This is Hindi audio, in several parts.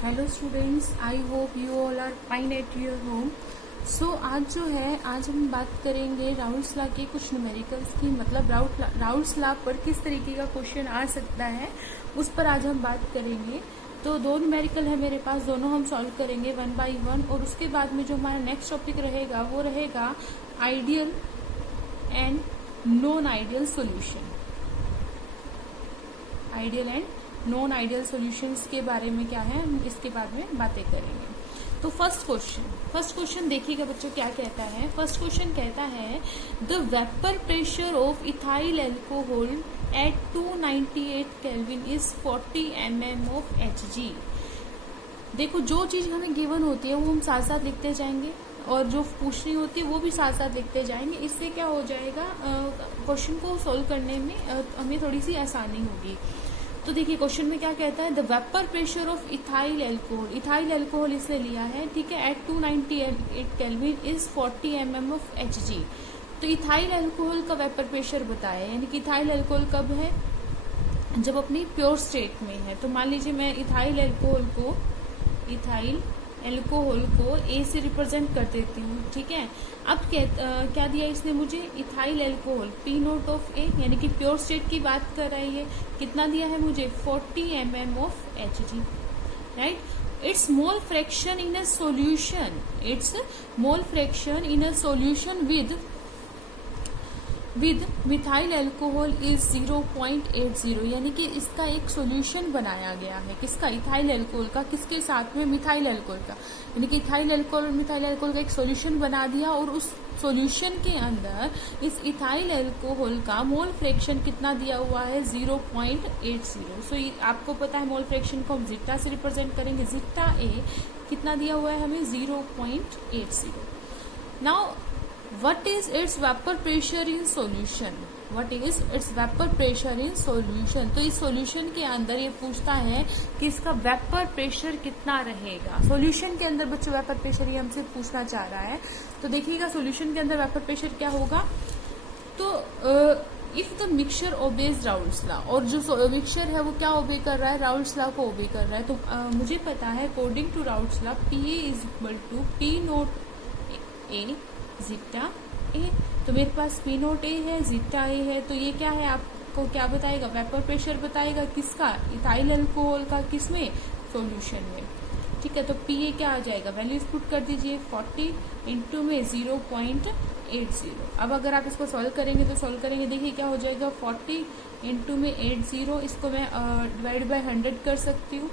Hello students, I hope you all are fine at your home. So आज हम बात करेंगे राउल्स लॉ के कुछ न्यूमेरिकल्स की, मतलब राउल्स लॉ पर किस तरीके का क्वेश्चन आ सकता है उस पर आज हम बात करेंगे। तो दो न्यूमेरिकल है मेरे पास, दोनों हम सॉल्व करेंगे वन बाय वन। और उसके बाद में जो हमारा नेक्स्ट टॉपिक रहेगा वो रहेगा ideal and non ideal solution. Ideal and non ideal solutions के बारे में क्या है हम इसके बाद में बातें करेंगे। तो फर्स्ट क्वेश्चन देखिएगा बच्चों क्या कहता है। फर्स्ट क्वेश्चन कहता है the vapour pressure of ethyl alcohol at 298 kelvin is 40 mm of Hg। देखो, जो चीज हमें गिवन होती है वो हम साथ साथ लिखते जाएंगे और जो पूछनी होती है वो भी साथ साथ लिखते जाएंगे। इससे क्या हो जाएगा, क्वेश्चन को सॉल्व करने में हमें थोड़ी सी आसानी होगी। तो देखिए क्वेश्चन में क्या कहता है, the vapour pressure of ethyl alcohol इसने लिया है, ठीक है, at 298 kelvin is 40 mm of Hg। तो इथाइल एल्कोहल का वेपर प्रेशर बताया, यानी कि इथाइल एल्कोहल कब है, जब अपनी प्योर स्टेट में है। तो मान लीजिए मैं इथाइल एल्कोहल को ए से रिप्रेजेंट कर देती हूँ, ठीक है। अब क्या दिया इसने मुझे, ethyl alcohol P naught of A, यानी कि प्योर स्टेट की बात कर रही है। कितना दिया है मुझे, 40 mm of Hg, right. It's mole fraction in a solution with methyl alcohol is 0.80, यानी कि इसका एक सॉल्यूशन बनाया गया है। किसका, इथाइल एल्कोहल का, किसके साथ में, मिथाइल एल्कोहल का, यानी कि इथाइल एल्कोहल और मिथाइल एल्कोहल का एक सॉल्यूशन बना दिया। और उस सॉल्यूशन के अंदर इस इथाइल एल्कोहल का मोल फ्रैक्शन कितना दिया हुआ है, 0.80। सो आपको पता है मोल फ्रैक्शन को हम जीटा से रिप्रेजेंट करेंगे। जीटा ए कितना दिया हुआ है हमें, 0.80। Now what is its vapor pressure in solution? तो इस सॉल्यूशन के अंदर ये पूछता है कि इसका वेपर प्रेशर कितना रहेगा। सॉल्यूशन के अंदर बच्चों वेपर प्रेशर ये हमसे पूछना चाह रहा है। तो देखिएगा सॉल्यूशन के अंदर वेपर प्रेशर क्या होगा। तो if the mixture obeys Raoult's law, और जो मिक्सचर है वो क्या ओबे कर रहा है, राउल्स लॉ को ओबे कर रहा है। तो मुझे पता है according to Raoult's law PA is equal to P naught A zeta A. तो मेरे पास P नोट ए है, जीटा ए है। तो ये क्या है, आपको क्या बताएगा, वेपर प्रेशर बताएगा। किसका, इथाइल अल्कोहल का, किसमें, सॉल्यूशन में, ठीक है। तो PA क्या आ जाएगा, वैल्यूज पुट कर दीजिए, 40 इंटू में 0.80। अब अगर आप इसको सॉल्व करेंगे देखिए क्या हो जाएगा, 40 इंटू में 80, इसको मैं डिवाइड बाय 100 कर सकती हूँ,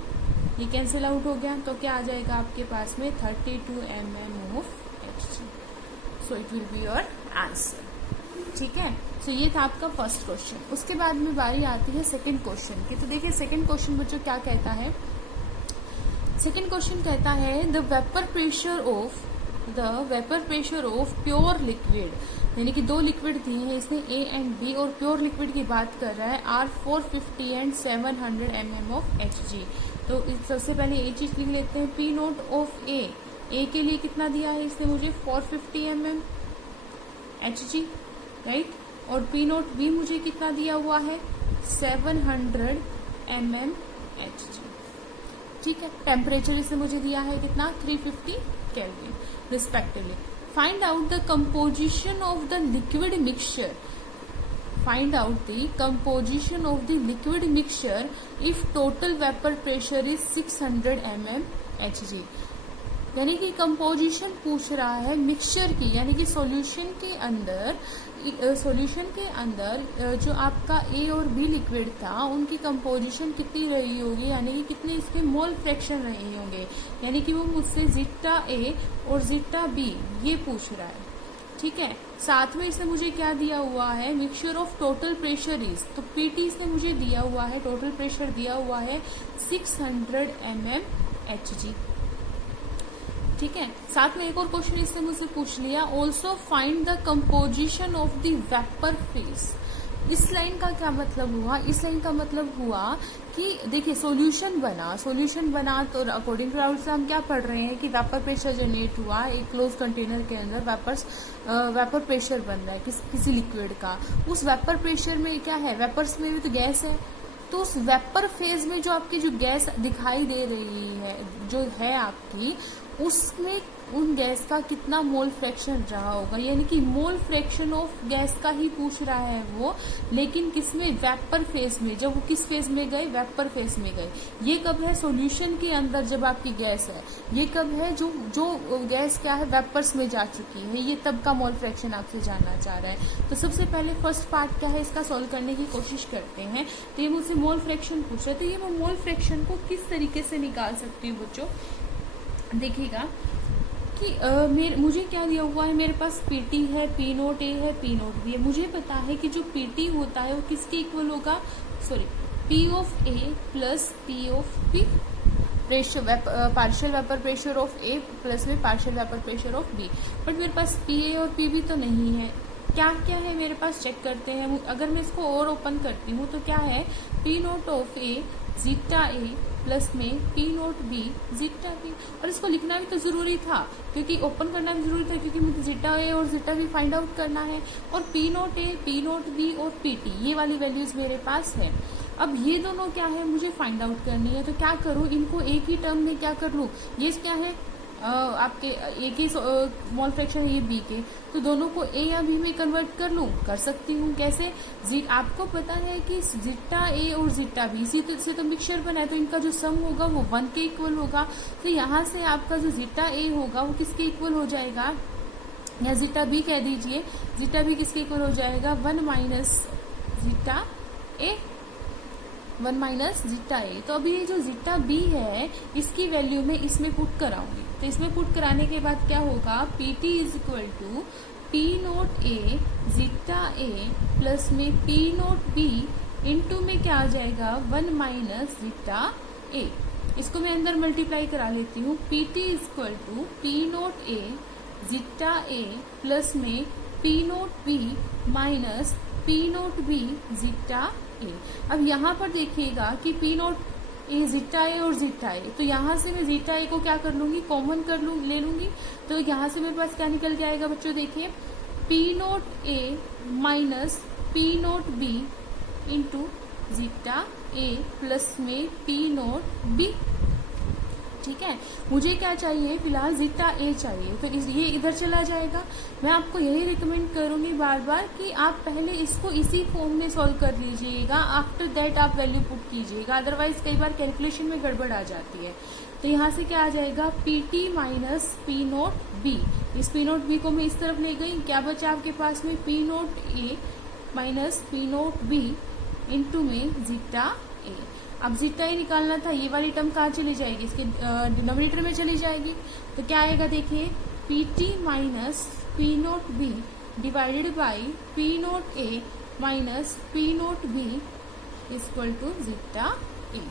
ये कैंसिल आउट हो गया। तो क्या आ जाएगा आपके पास में, 32 mm of Hg। So it will be your answer, ठीक है। सो ये था आपका फर्स्ट क्वेश्चन। उसके बाद में बारी आती है सेकंड क्वेश्चन की। तो देखिए सेकंड क्वेश्चन बच्चों क्या कहता है। सेकंड क्वेश्चन कहता है the vapour pressure of pure liquid, यानी कि दो लिक्विड दिए हैं इसने A एंड B, और प्योर लिक्विड की बात कर रहा है, are 450 and 700 mm of Hg। तो सबसे पहले ये चीज लिख लेते हैं, P नोट ऑफ ए के लिए कितना दिया है इसने मुझे, 450 mm Hg, राइट। और P नोट B मुझे कितना दिया हुआ है, 700 mm Hg, ठीक है। टेम्परेचर इसने मुझे दिया है कितना, 350 kelvin respectively. Find out the composition of the liquid mixture if total vapour pressure is 600 mm Hg। यानी कि कंपोजिशन पूछ रहा है मिक्सचर की, यानी कि सॉल्यूशन के अंदर जो आपका A और B लिक्विड था उनकी कंपोजिशन कितनी रही होगी, यानी कि कितने इसके मोल फ्रैक्शन रहे होंगे। यानी कि वो मुझसे जीटा A और जीटा B ये पूछ रहा है, ठीक है। साथ में इसने मुझे क्या दिया हुआ है, mixture of total pressure is, तो PT इसने मुझे दिया हुआ है, टोटल प्रेशर दिया हुआ है 600 mm Hg, ठीक है। साथ में एक और क्वेश्चन इसने मुझसे पूछ लिया, also find the composition of the vapour phase. इस लाइन का क्या मतलब हुआ, इस लाइन का मतलब हुआ कि देखिए सॉल्यूशन बना तो अकॉर्डिंग टू राउल्स हम क्या पढ़ रहे हैं कि वेपर प्रेशर जनरेट हुआ, एक क्लोज कंटेनर के अंदर वेपर प्रेशर बन रहा है किसी लिक्विड का। उस वेपर प्रेशर में क्या है, वेपर्स में भी तो गैस है, तो उस वेपर फेज में जो आपकी जो गैस दिखाई दे रही है जो है आपकी, उसमें उन गैस का कितना मोल फ्रैक्शन रहा होगा, यानी कि मोल फ्रैक्शन ऑफ गैस का ही पूछ रहा है वो, लेकिन किसमें, वेपर फेज में। जब वो किस फेज में गए, वेपर फेज में गए। ये कब है, सॉल्यूशन के अंदर जब आपकी गैस है। ये कब है, जो गैस क्या है, वेपर्स में जा चुकी है, ये तब का मोल फ्रैक्शन आपसे जानना चाह रहा है। तो सबसे पहले फर्स्ट पार्ट क्या है, इसका सोल्व करने की कोशिश करते हैं। तो ये मुझसे मोल फ्रैक्शन पूछ रहा है, तो ये मैं मोल फ्रैक्शन को किस तरीके से निकाल सकती हूँ बच्चों, देखिएगा कि मुझे क्या दिया हुआ है, मेरे पास पीटी है, पी नोट ए है, पी नोट बी है। मुझे पता है कि जो पीटी होता है वो किसके इक्वल होगा, sorry, P of A plus P of B, pressure partial vapour pressure of A plus में partial vapour pressure of B. But मेरे पास पी ए और पी बी तो नहीं है। क्या क्या है मेरे पास, चेक करते हैं। अगर मैं इसको और ओपन करती हूँ तो क्या है, P naught of A zeta A plus में P naught B zeta B. और इसको लिखना भी तो जरूरी था, क्योंकि ओपन करना भी जरूरी था, क्योंकि मुझे जीटा ए और जीटा बी फाइंड आउट करना है। और पी नोट ए, पी नोट बी और पी टी, ये वाली वैल्यूज मेरे पास है। अब ये दोनों क्या है, मुझे फाइंड आउट करनी है। तो क्या करूँ, इनको एक ही टर्म में क्या कर लूँ, ये क्या है आपके एक ही मोल फ्रैक्शन है ये बी के, तो दोनों को ए या बी में कन्वर्ट कर लूँ, कर सकती हूँ। कैसे, आपको पता है कि जीटा ए और जीटा बी से तो मिक्सचर बना है, तो इनका जो सम होगा वो 1 के इक्वल होगा। तो यहाँ से आपका जो जीटा ए होगा वो किसके इक्वल हो जाएगा, या जीटा बी कह दीजिए, जीटा बी किसके इक्वल हो जाएगा, 1 minus zeta A, 1 minus zeta A. तो अभी ये जो जीटा बी है इसकी वैल्यू में इसमें पुट कराऊंगी। तो इसमें पुट कराने के बाद क्या होगा, P T is equal to P naught A zeta A plus में पी नोट बी इंटू में क्या आ जाएगा, 1 माइनस जीटा ए। इसको मैं अंदर मल्टीप्लाई करा लेती हूँ। P T is equal to P naught A zeta A plus में P naught B minus P naught B zeta A. अब यहाँ पर देखिएगा कि P naught A zeta A और जीटा ए, तो यहाँ से मैं जीटा ए को क्या कर लूंगी, कॉमन ले लूंगी। तो यहाँ से मेरे पास क्या निकल के आएगा बच्चों, देखिए, P naught A minus P naught B into zeta A plus में पी नोट बी। ठीक है, मुझे क्या चाहिए, फिलहाल जीटा ए चाहिए, तो ये इधर चला जाएगा। मैं आपको यही रिकमेंड करूंगी बार बार कि आप पहले इसको इसी फॉर्म में सॉल्व कर लीजिएगा, आफ्टर दैट आप वैल्यू पुट कीजिएगा, अदरवाइज कई बार कैलकुलेशन में गड़बड़ आ जाती है। तो यहाँ से क्या आ जाएगा, P T minus P naught B. इस पी नोट बी को मैं इस तरफ ले गई, क्या बचा आपके पास में, P naught A minus P naught B into में जीटा ए। अब जीटा ए निकालना था, ये वाली टर्म कहाँ चली जाएगी, इसके डिनोमिनेटर में चली जाएगी। तो क्या आएगा, देखिए, P T minus P naught B divided by P naught A minus P naught B equal to zeta A.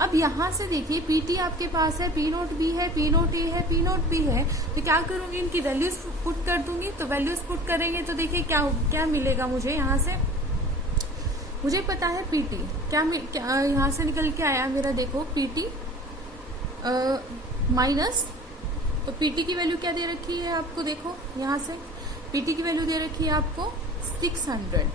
अब यहाँ से देखिए, पी टी आपके पास है, पी नोट बी है, पी नोट ए है, पी नोट बी है, तो क्या करूंगी, इनकी वैल्यूज पुट कर दूंगी। तो वैल्यूज पुट करेंगे तो देखिए क्या मिलेगा मुझे। यहाँ से मुझे पता है पीटी क्या यहाँ से निकल के आया मेरा, देखो पीटी माइनस, तो पीटी की वैल्यू क्या दे रखी है आपको, देखो यहाँ से पीटी की वैल्यू दे रखी है आपको 600,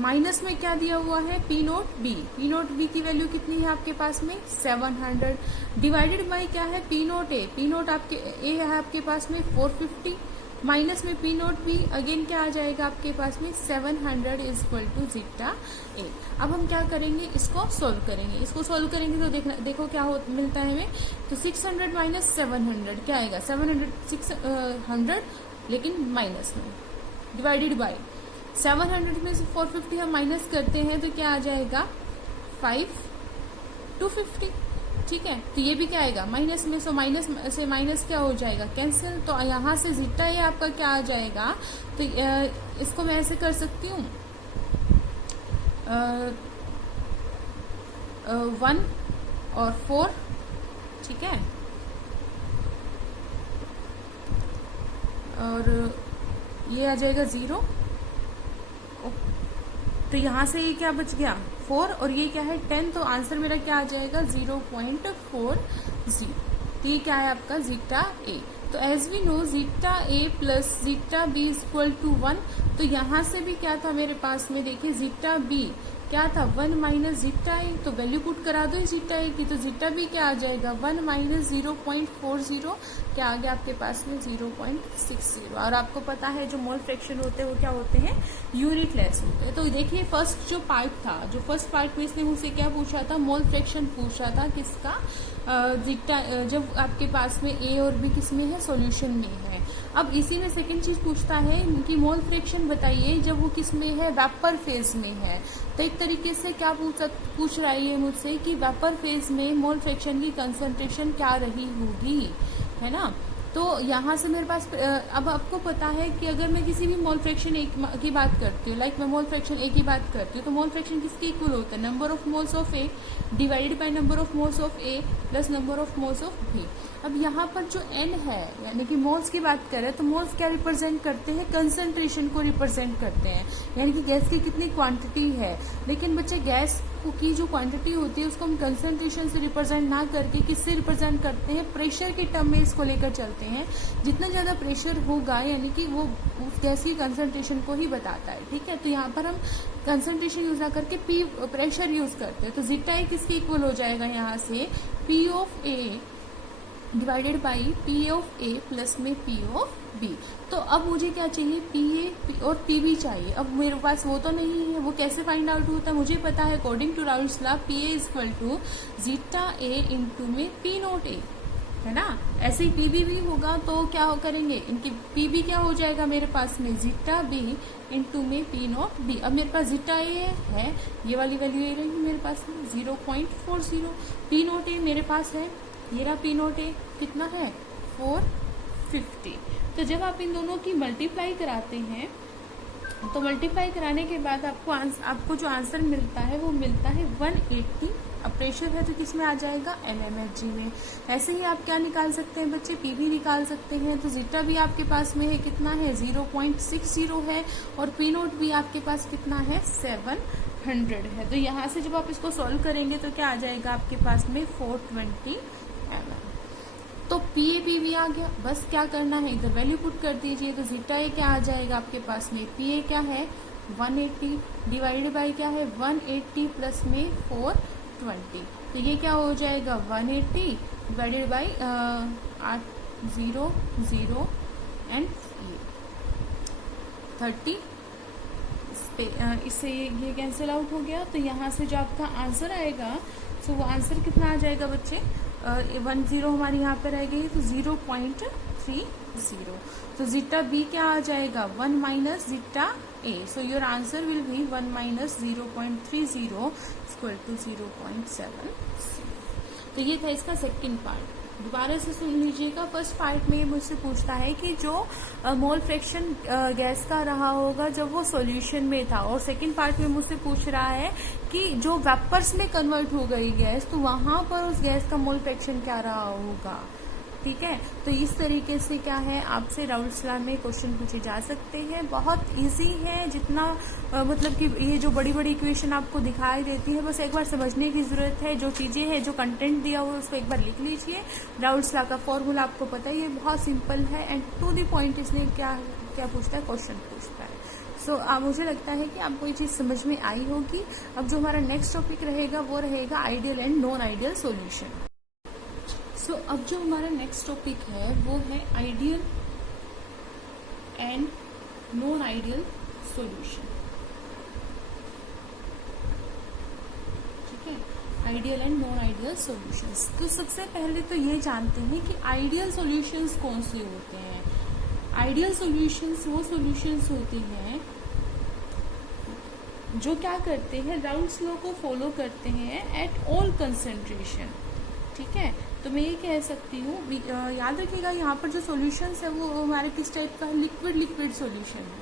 माइनस में क्या दिया हुआ है, P naught B. P naught B की वैल्यू कितनी है आपके पास में, 700, डिवाइडेड बाई क्या है, पी नोट ए। पी नोट आपके ए है आपके पास में 450, माइनस में पी नोट बी, अगेन क्या आ जाएगा आपके पास में, 700 is equal to zeta A. अब हम क्या करेंगे, इसको सोल्व करेंगे। इसको सोल्व करेंगे तो देखो क्या मिलता है हमें, तो 600 माइनस 700 क्या आएगा, 600 लेकिन माइनस में, डिवाइडेड बाई 700 में से 450 हम माइनस करते हैं तो क्या आ जाएगा, 250। ठीक है, तो ये भी क्या आएगा, माइनस में, सो माइनस से माइनस क्या हो जाएगा, कैंसिल। तो यहाँ से जीटा ये आपका क्या आ जाएगा, तो इसको मैं ऐसे कर सकती हूँ, 1 और 4, ठीक है, और ये आ जाएगा 0। तो यहाँ से ये क्या बच गया, 4, और ये क्या है 10, तो आंसर मेरा क्या आ जाएगा, 0.40। तो ये क्या है आपका जीटा ए। तो as we know zeta A plus zeta B is equal to 1। तो यहाँ से भी क्या था मेरे पास में, देखिए जीटा बी क्या था 1 माइनस जीटा ए, तो वैल्यू पुट करा दो जीटा ए की, तो जीटा भी क्या आ जाएगा 1 माइनस 0.40, क्या आ गया आपके पास में 0.60। और आपको पता है जो मोल फ्रैक्शन होते हैं वो क्या होते हैं, यूनिट लेस होते हैं। तो देखिए फर्स्ट जो पार्ट था, जो फर्स्ट पार्ट में इसने मुझसे क्या पूछा था, मोल फ्रैक्शन पूछा था किसका, जीटा, जब आपके पास में ए और बी किस में है, सॉल्यूशन में है। अब इसी में सेकंड चीज पूछता है कि मोल फ्रैक्शन बताइए जब वो किस में है, वेपर फेज में है। तो एक तरीके से क्या पूछ रहा है मुझसे कि वेपर फेज में मोल फ्रैक्शन की कंसंट्रेशन क्या रही होगी, है ना। तो यहाँ से मेरे पास अब आपको पता है कि अगर मैं किसी भी मोल फ्रैक्शन ए की बात करती हूँ, लाइक मैं मोल फ्रैक्शन ए की बात करती हूँ, तो मोल फ्रैक्शन किसके इक्वल होता है, number of moles of A divided by number of moles of A plus number of moles of B. अब यहाँ पर जो एन है, यानी कि मोल्स की बात करें तो मोल्स क्या रिप्रेजेंट करते हैं, कंसंट्रेशन को रिप्रेजेंट करते हैं, यानी कि गैस की कितनी क्वांटिटी है। लेकिन बच्चे गैस की जो क्वांटिटी होती है उसको हम कंसंट्रेशन से रिप्रेजेंट ना करके किससे रिप्रेजेंट करते हैं, प्रेशर के टर्म में इसको लेकर चलते हैं। जितना ज्यादा प्रेशर होगा यानी कि वो उस गैस की कंसंट्रेशन को ही बताता है, ठीक है। तो यहाँ पर हम कंसंट्रेशन यूज ना करके पी प्रेशर यूज करते हैं। तो जीटा ए किसके इक्वल हो जाएगा, यहाँ से P of A divided by P of A plus में पी ऑफ बी। तो अब मुझे क्या चाहिए, पी ए और पी बी चाहिए। अब मेरे पास वो तो नहीं है, वो कैसे फाइंड आउट होता है, मुझे पता है according to Raoult's law P A is equal to zeta A into में पी नोट ए, है ना। ऐसे ही पी बी भी होगा तो क्या करेंगे, इनकी पी बी क्या हो जाएगा मेरे पास में, जीटा बी इंटू में पी नोट बी। अब मेरे पास जीटा ए है, ये वाली वैल्यू ए रहेगी मेरे पास में 0.40। पी नोट ए मेरे पास है, ये रहा पी नोट ए, कितना है 450। तो जब आप इन दोनों की मल्टीप्लाई कराते हैं तो मल्टीप्लाई कराने के बाद आपको जो आंसर मिलता है वो मिलता है 180। अब प्रेशर है तो किस में आ जाएगा, एलएमएचजी में। ऐसे ही आप क्या निकाल सकते हैं बच्चे, पीवी निकाल सकते हैं। तो जीटा भी आपके पास में है, कितना है 0.60 है, और पी नोट भी आपके पास कितना है 700 है। तो यहाँ से जब आप इसको सॉल्व करेंगे तो क्या आ जाएगा आपके पास में 420 mm। तो पी ए पी बी आ गया, बस क्या करना है इधर वैल्यू पुट कर दीजिए। तो जीटा ए क्या आ जाएगा आपके पास में, पी ए क्या है 180 डिवाइडेड बाई क्या है 180 प्लस में 420। तो ये क्या हो जाएगा 180 डिवाइडेड बाई 800 एंड 30। इससे ये कैंसिल आउट हो गया। तो यहाँ से जो आपका आंसर आएगा तो वो आंसर कितना आ जाएगा बच्चे, 10 हमारी यहाँ पर रह गई, तो 0.30। तो जीटा बी क्या आ जाएगा 1 minus zeta A. So your answer will be 1 minus 0.30 equal to 0.7। तो ये था इसका सेकंड पार्ट। दोबारा से सुन लीजिएगा। फर्स्ट पार्ट में ये मुझसे पूछता है कि जो मोल फ्रैक्शन गैस का रहा होगा जब वो सॉल्यूशन में था, और सेकंड पार्ट में मुझसे पूछ रहा है कि जो वेपर्स में कन्वर्ट हो गई गैस तो वहां पर उस गैस का मोल फ्रैक्शन क्या रहा होगा, ठीक है। तो इस तरीके से क्या है आपसे राउल्स लॉ में क्वेश्चन पूछे जा सकते हैं। बहुत इजी है, जितना मतलब कि ये जो बड़ी बड़ी इक्वेशन आपको दिखाई देती है बस एक बार समझने की जरूरत है। जो चीजें हैं, जो कंटेंट दिया हुआ है उसको एक बार लिख लीजिए। राउल्स लॉ का फॉर्मूला आपको पता ही है, बहुत सिंपल है एंड टू द पॉइंट। इसलिए क्या क्या पूछता है, क्वेश्चन पूछता है। सो मुझे लगता है कि आपको ये चीज समझ में आई होगी। अब जो हमारा नेक्स्ट टॉपिक रहेगा वो रहेगा ideal and non ideal solution. So अब जो हमारा नेक्स्ट टॉपिक है वो है ideal and non ideal solution, ठीक है। Ideal and non ideal solutions. तो सबसे पहले तो ये जानते हैं कि आइडियल सॉल्यूशंस कौन से होते हैं। आइडियल सॉल्यूशंस वो सॉल्यूशंस होते हैं जो क्या करते हैं, राउल्स लॉ को फॉलो करते हैं एट ऑल कंसेंट्रेशन, ठीक है। तो मैं ये कह सकती हूँ, याद रखिएगा यहाँ पर जो सॉल्यूशंस है वो हमारे किस टाइप का है, लिक्विड सॉल्यूशन है,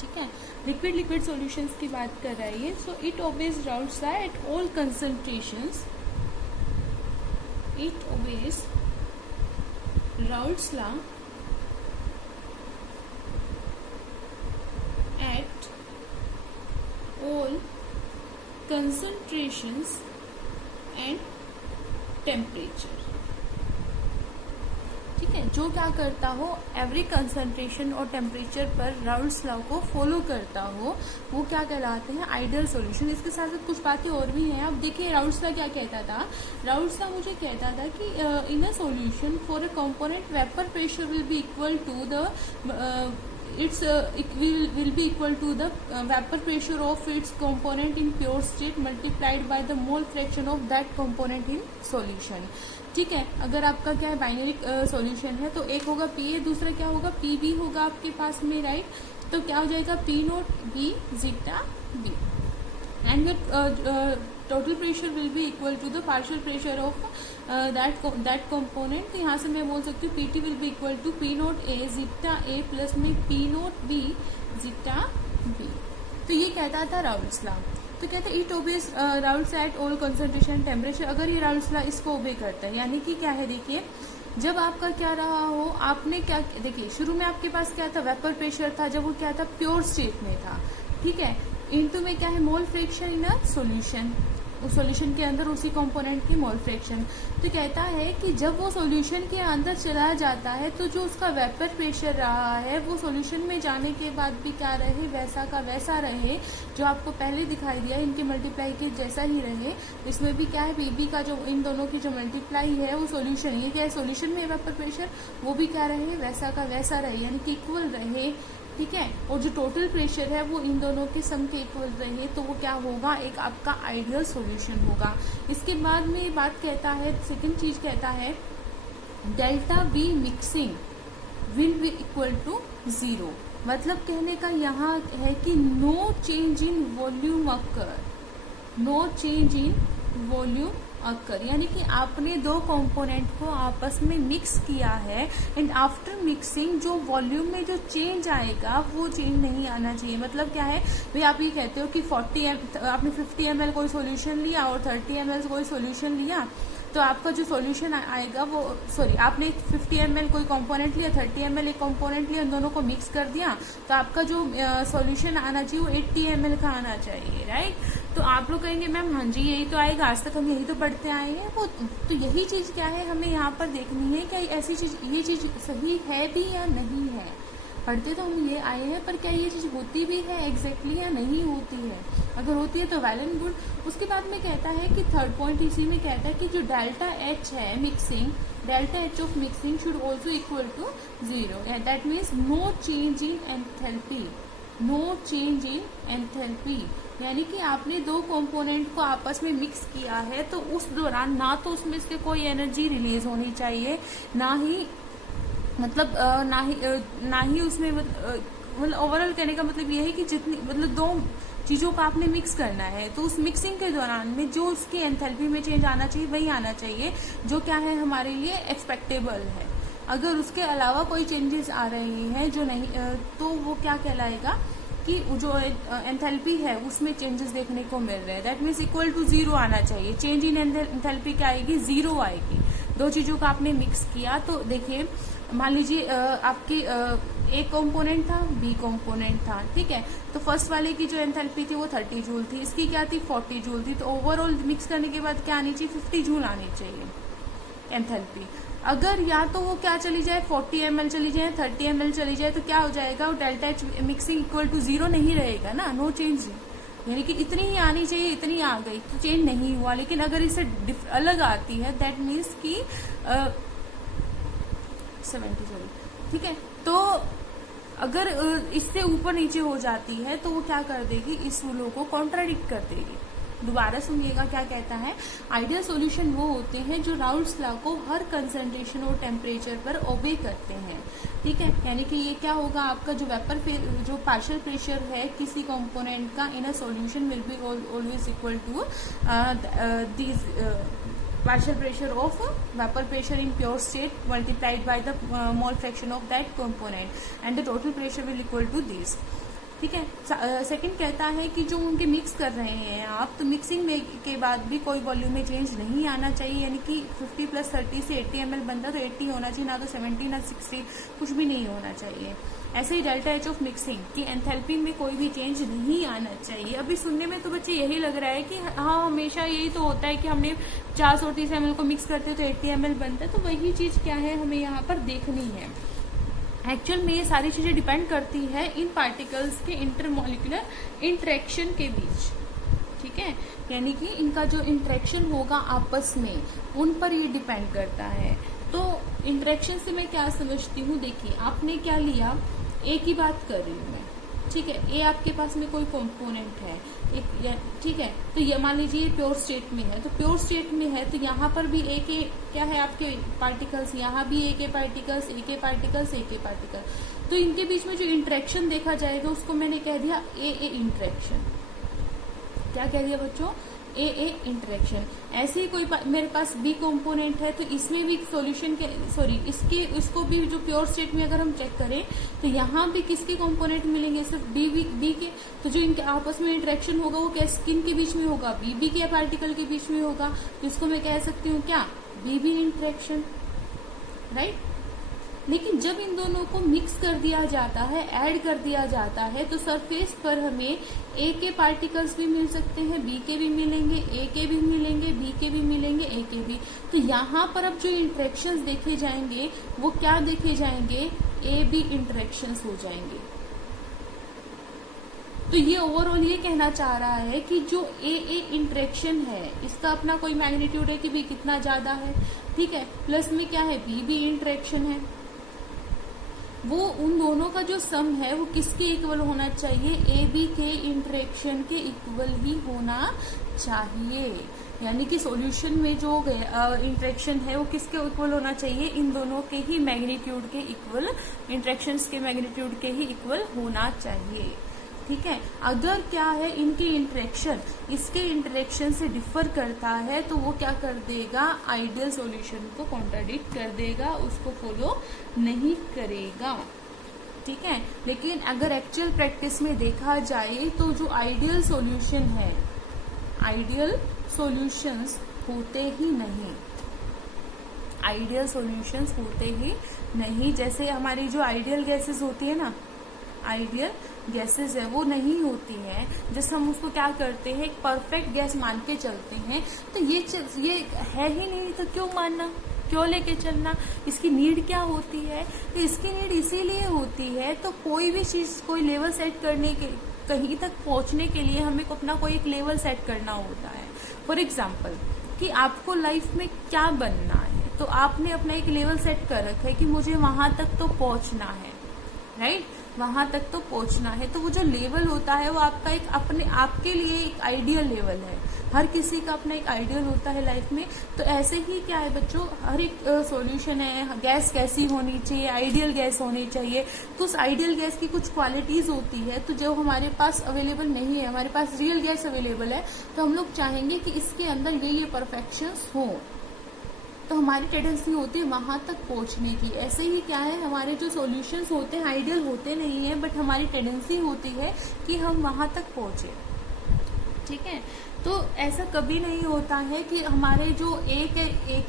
ठीक है। लिक्विड सॉल्यूशंस की बात कर रहा है ये। So it obeys Raoult's law at all concentrations, it obeys Raoult's law at all concentrations and temperature, ठीक है, जो क्या करता हो एवरी कंसंट्रेशन और टेम्परेचर पर राउल्ट्स लॉ को फॉलो करता हो, वो क्या कहलाते हैं, आइडियल सॉल्यूशन। इसके साथ साथ कुछ बातें और भी हैं। अब देखिए राउल्ट्स लॉ क्या कहता था। राउल्ट्स लॉ मुझे कहता था कि in a solution for a component vapour pressure will be equal to the it will be equal to the vapor pressure of its component in pure state multiplied by the mole fraction of that component in solution। ठीक है, अगर आपका क्या है बाइनरी सॉल्यूशन है तो एक होगा पी ए, दूसरा क्या होगा पी बी होगा आपके पास में, राइट। तो क्या हो जाएगा P naught B zeta B and total pressure will be equal to the partial pressure of that component. तो यहाँ से मैं बोल सकती हूँ P T will be equal to P naught A zeta A plus में P naught B zeta B. तो ये कहता था राउल्ट्स लॉ। तो कहते हैं it obeys Raoult's at all concentration temperature. अगर ये राउल्ट्स लॉ इसको ओबे करता है, यानी कि क्या है, देखिए जब आपका क्या रहा हो, आपने क्या देखिए शुरू में आपके पास क्या था, वेपर प्रेशर था, जब वो क्या था प्योर स्टेट में था, ठीक है। इनटू में क्या है, mole fraction in a solution, उस सॉल्यूशन के अंदर उसी कंपोनेंट की मोल फ्रैक्शन। तो कहता है कि जब वो सॉल्यूशन के अंदर चला जाता है तो जो उसका वेपर प्रेशर रहा है वो सॉल्यूशन में जाने के बाद भी क्या रहे, वैसा का वैसा रहे, जो आपको पहले दिखाई दिया इनके मल्टीप्लाई के जैसा ही रहे। इसमें भी क्या है, बीबी का जो इन दोनों की जो मल्टीप्लाई है वो सॉल्यूशन, ये क्या है सॉल्यूशन में वेपर प्रेशर, वो भी क्या रहे, वैसा का वैसा रहे, यानी कि इक्वल रहे, ठीक है। और जो टोटल प्रेशर है वो इन दोनों के सम के इक्वल रहे, तो वो क्या होगा, एक आपका आइडियल सॉल्यूशन होगा। इसके बाद में ये बात कहता है, सेकंड चीज कहता है delta B mixing will be equal to 0। मतलब कहने का यहाँ है कि no change in volume occur, no change in volume occur, यानी कि आपने दो कंपोनेंट को आपस में मिक्स किया है एंड आफ्टर मिक्सिंग जो वॉल्यूम में जो चेंज आएगा वो चेंज नहीं आना चाहिए। मतलब क्या है भाई, आप ये कहते हो कि आपने 50 ml कोई सॉल्यूशन लिया और 30 ml कोई सॉल्यूशन लिया, तो आपका जो सॉल्यूशन आएगा वो, सॉरी आपने 50 ml कोई कंपोनेंट लिया, 30 ml एक कंपोनेंट लिया, इन दोनों को मिक्स कर दिया, तो आपका जो सॉल्यूशन आना चाहिए वो 80 ml का आना चाहिए, राइट। तो आप लोग कहेंगे मैम हाँ जी यही तो आएगा, आज तक हम यही तो पढ़ते आए हैं। वो तो यही चीज क्या है हमें यहाँ पर देखनी है, क्या ऐसी चीज, ये चीज सही है भी या नहीं है। पढ़ते तो हम ये आए हैं, पर क्या ये चीज होती भी है एग्जैक्टली या नहीं होती है। अगर होती है तो वेल एंड गुड। उसके बाद में कहता है कि थर्ड पॉइंट इसी में कहता है कि जो डेल्टा एच है mixing, delta H of mixing should also equal to 0। That means no change in enthalpy, no change in enthalpy, यानी कि आपने दो कंपोनेंट को आपस में मिक्स किया है तो उस दौरान ना तो उसमें से कोई एनर्जी रिलीज होनी चाहिए, ना ही मतलब ना ही उसमें मतलब ओवरऑल कहने का मतलब ये है कि जितनी मतलब दो चीजों को आपने मिक्स करना है तो उस मिक्सिंग के दौरान में जो उसकी एंथैल्पी में चेंज आना चाहिए वही आना चाहिए, जो क्या है हमारे लिए एक्सपेक्टेबल है। अगर उसके अलावा कोई चेंजेस आ रहे हैं जो नहीं, तो वो क्या कहलाएगा कि जो एंथैल्पी है उसमें चेंजेस देखने को मिल रहे हैं। दैट मीन्स इक्वल टू 0 आना चाहिए। चेंज इन एंथैल्पी क्या आएगी, 0 आएगी। दो चीजों को आपने मिक्स किया तो देखिए मान लीजिए आपकी एक कंपोनेंट था, बी कंपोनेंट था, ठीक है। तो फर्स्ट वाले की जो एंथैल्पी थी वो 30 जूल थी, इसकी क्या थी 40 जूल थी। तो ओवरऑल मिक्स करने के बाद क्या आनी चाहिए, 50 जूल आनी चाहिए एंथैल्पी। अगर या तो वो क्या चली जाए 40 ml चली जाए, 30 ml चली जाए, तो क्या हो जाएगा, वो delta H mixing equal to 0 नहीं रहेगा ना, नो चेंज, यानी कि इतनी ही आनी चाहिए, इतनी आ गई तो चेंज नहीं हुआ। लेकिन अगर इससे अलग आती है दैट मीन्स कि 70 सॉरी, ठीक है। तो अगर इससे ऊपर नीचे हो जाती है तो वो क्या कर देगी, इस रूलों को कॉन्ट्राडिक्ट कर देगी। दोबारा सुनिएगा क्या कहता है, आइडियल सॉल्यूशन वो होते हैं जो राउल्ट्स लॉ को हर कंसंट्रेशन और टेम्परेचर पर ओबे करते हैं, ठीक है। यानी कि ये क्या होगा, आपका जो वेपर जो पार्शियल प्रेशर है किसी कंपोनेंट का in a solution will be always equal to this partial pressure of vapor pressure in pure state multiplied by the mole fraction of that component and the total pressure will equal to this। ठीक है। सेकंड कहता है कि जो उनके मिक्स कर रहे हैं आप, तो मिक्सिंग में के बाद भी कोई वॉल्यूम में चेंज नहीं आना चाहिए, यानी कि 50 + 30 से 80 ml बनता तो 80 होना चाहिए, ना तो 70 ना 60, कुछ भी नहीं होना चाहिए। ऐसे ही डेल्टा एच ऑफ मिक्सिंग की एंथैल्पी में कोई भी चेंज नहीं आना चाहिए। अभी सुनने में तो बच्चे यही लग रहा है कि हाँ हमेशा यही तो होता है कि हमने 430 ml को मिक्स करते हैं तो 80 ml बनता है, तो वही चीज क्या है हमें यहाँ पर देखनी है। एक्चुअल में ये सारी चीजें डिपेंड करती है इन पार्टिकल्स के इंटरमोलिकुलर इंटरेक्शन के बीच, ठीक है, यानी कि इनका जो इंटरेक्शन होगा आपस में उन पर ये डिपेंड करता है। तो इंटरेक्शन से मैं क्या समझती हूँ, देखिए आपने क्या लिया, ए की बात कर रही हूँ मैं, ठीक है, ए आपके पास में कोई कंपोनेंट है एक, ठीक है, तो ये मान लीजिए प्योर स्टेट में है, तो प्योर स्टेट में है तो यहाँ पर भी ए के क्या है आपके पार्टिकल्स, यहाँ भी ए के पार्टिकल्स, ए के पार्टिकल्स, ए के पार्टिकल, तो इनके बीच में जो इंटरेक्शन देखा जाएगा उसको मैंने कह दिया ए इंटरेक्शन। क्या कह दिया बच्चों, ए इंटरेक्शन। ऐसे ही कोई मेरे पास बी कंपोनेंट है तो इसमें भी सॉल्यूशन के इसको भी जो प्योर स्टेट में अगर हम चेक करें तो यहाँ भी किसके कंपोनेंट मिलेंगे, सिर्फ बी के, तो जो इनके आपस में इंटरेक्शन होगा वो किन के बीच में होगा, बी के पार्टिकल के बीच में होगा, तो इसको मैं कह सकती हूँ क्या, बी इंटरेक्शन, राइट। लेकिन जब इन दोनों को मिक्स कर दिया जाता है, ऐड कर दिया जाता है, तो सरफेस पर हमें ए के पार्टिकल्स भी मिल सकते हैं, बी के भी मिलेंगे, ए के भी मिलेंगे, बी के भी मिलेंगे, ए के भी। तो यहाँ पर अब जो इंटरेक्शंस देखे जाएंगे वो क्या देखे जाएंगे, ए बी इंटरेक्शंस हो जाएंगे। तो ये ओवरऑल ये कहना चाह रहा है कि जो ए इंटरेक्शन है इसका अपना कोई मैग्नीट्यूड है कि भी कितना ज्यादा है, ठीक है, प्लस में क्या है, बी इंटरेक्शन है, वो उन दोनों का जो सम है वो किसके इक्वल होना चाहिए, ए बी के इंटरेक्शन के इक्वल ही होना चाहिए। यानी कि सॉल्यूशन में जो इंटरेक्शन है वो किसके इक्वल होना चाहिए, इन दोनों के ही मैग्नीट्यूड के इक्वल, इंटरेक्शंस के मैग्नीट्यूड के ही इक्वल होना चाहिए, ठीक है। अगर क्या है इनकी इंटरेक्शन इसके इंटरेक्शन से डिफर करता है तो वो क्या कर देगा, आइडियल सॉल्यूशन को कॉन्ट्राडिक्ट कर देगा, उसको फॉलो नहीं करेगा, ठीक है। लेकिन अगर एक्चुअल प्रैक्टिस में देखा जाए तो जो आइडियल सॉल्यूशन है, आइडियल सॉल्यूशंस होते ही नहीं, आइडियल सॉल्यूशंस होते ही नहीं। जैसे हमारी जो आइडियल गैसेस होती है ना, आइडियल गैसेस है वो नहीं होती है, जैसे हम उसको क्या करते हैं एक परफेक्ट गैस मान के चलते हैं, तो ये है ही नहीं तो क्यों मानना, क्यों लेके चलना, इसकी नीड क्या होती है, तो इसकी नीड इसीलिए होती है, तो कोई भी चीज कोई लेवल सेट करने के, कहीं तक पहुंचने के लिए हमें अपना कोई एक लेवल सेट करना होता है। फॉर एग्जाम्पल कि आपको लाइफ में क्या बनना है, तो आपने अपना एक लेवल सेट कर रखा है कि मुझे वहां तक तो पहुंचना है, राइट, वहां तक तो पहुंचना है। तो वो जो लेवल होता है वो आपका एक अपने आपके लिए एक आइडियल लेवल है, हर किसी का अपना एक आइडियल होता है लाइफ में। तो ऐसे ही क्या है बच्चों, हर एक सॉल्यूशन है, गैस कैसी होनी चाहिए, आइडियल गैस होनी चाहिए, तो उस आइडियल गैस की कुछ क्वालिटीज होती है, तो जो हमारे पास अवेलेबल नहीं है, हमारे पास रियल गैस अवेलेबल है, तो हम लोग चाहेंगे कि इसके अंदर ये परफेक्शंस हो, तो हमारी टेंडेंसी होती है वहां तक पहुंचने की। ऐसे ही क्या है, हमारे जो सॉल्यूशंस होते हैं आइडियल होते नहीं है, बट हमारी टेंडेंसी होती है कि हम वहां तक पहुंचे, ठीक है। तो ऐसा कभी नहीं होता है कि हमारे जो ए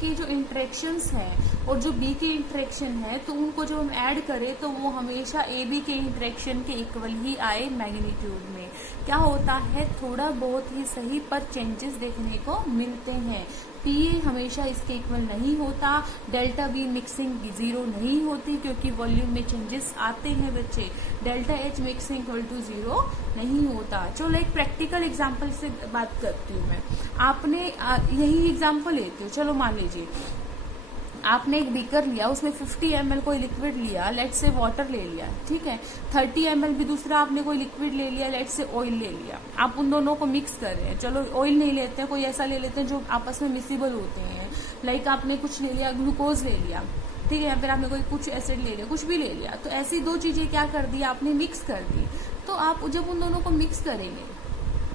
के जो इंटरेक्शंस हैं और जो बी के इंटरेक्शन है, तो उनको जब हम ऐड करें तो वो हमेशा ए बी के इंटरेक्शन के इक्वल ही आए मैग्नीट्यूड में। क्या होता है, थोड़ा बहुत ही सही पर चेंजेस देखने को मिलते हैं। पी हमेशा इसके इक्वल नहीं होता, डेल्टा बी मिक्सिंग 0 नहीं होती क्योंकि वॉल्यूम में चेंजेस आते हैं बच्चे, delta H mixing equal to 0 नहीं होता। चलो एक प्रैक्टिकल एग्जांपल से बात करती हूँ मैं, आपने यही एग्जांपल लेती हूँ। चलो मान लीजिए आपने एक बीकर लिया, उसमें 50 ml कोई लिक्विड लिया, लेट से वाटर ले लिया, ठीक है, 30 ml भी दूसरा आपने कोई लिक्विड ले लिया, लेट से ऑयल ले लिया। आप उन दोनों को मिक्स कर रहे हैं, चलो ऑयल नहीं लेते हैं, कोई ऐसा ले लेते हैं जो आपस में मिक्सिबल होते हैं, लाइक आपने कुछ ले लिया, ग्लूकोज ले लिया, ठीक है, या फिर आपने कोई कुछ एसिड ले लिया, कुछ भी ले लिया, तो ऐसी दो चीजें क्या कर दी आपने, मिक्स कर दी। तो आप जब उन दोनों को मिक्स करेंगे,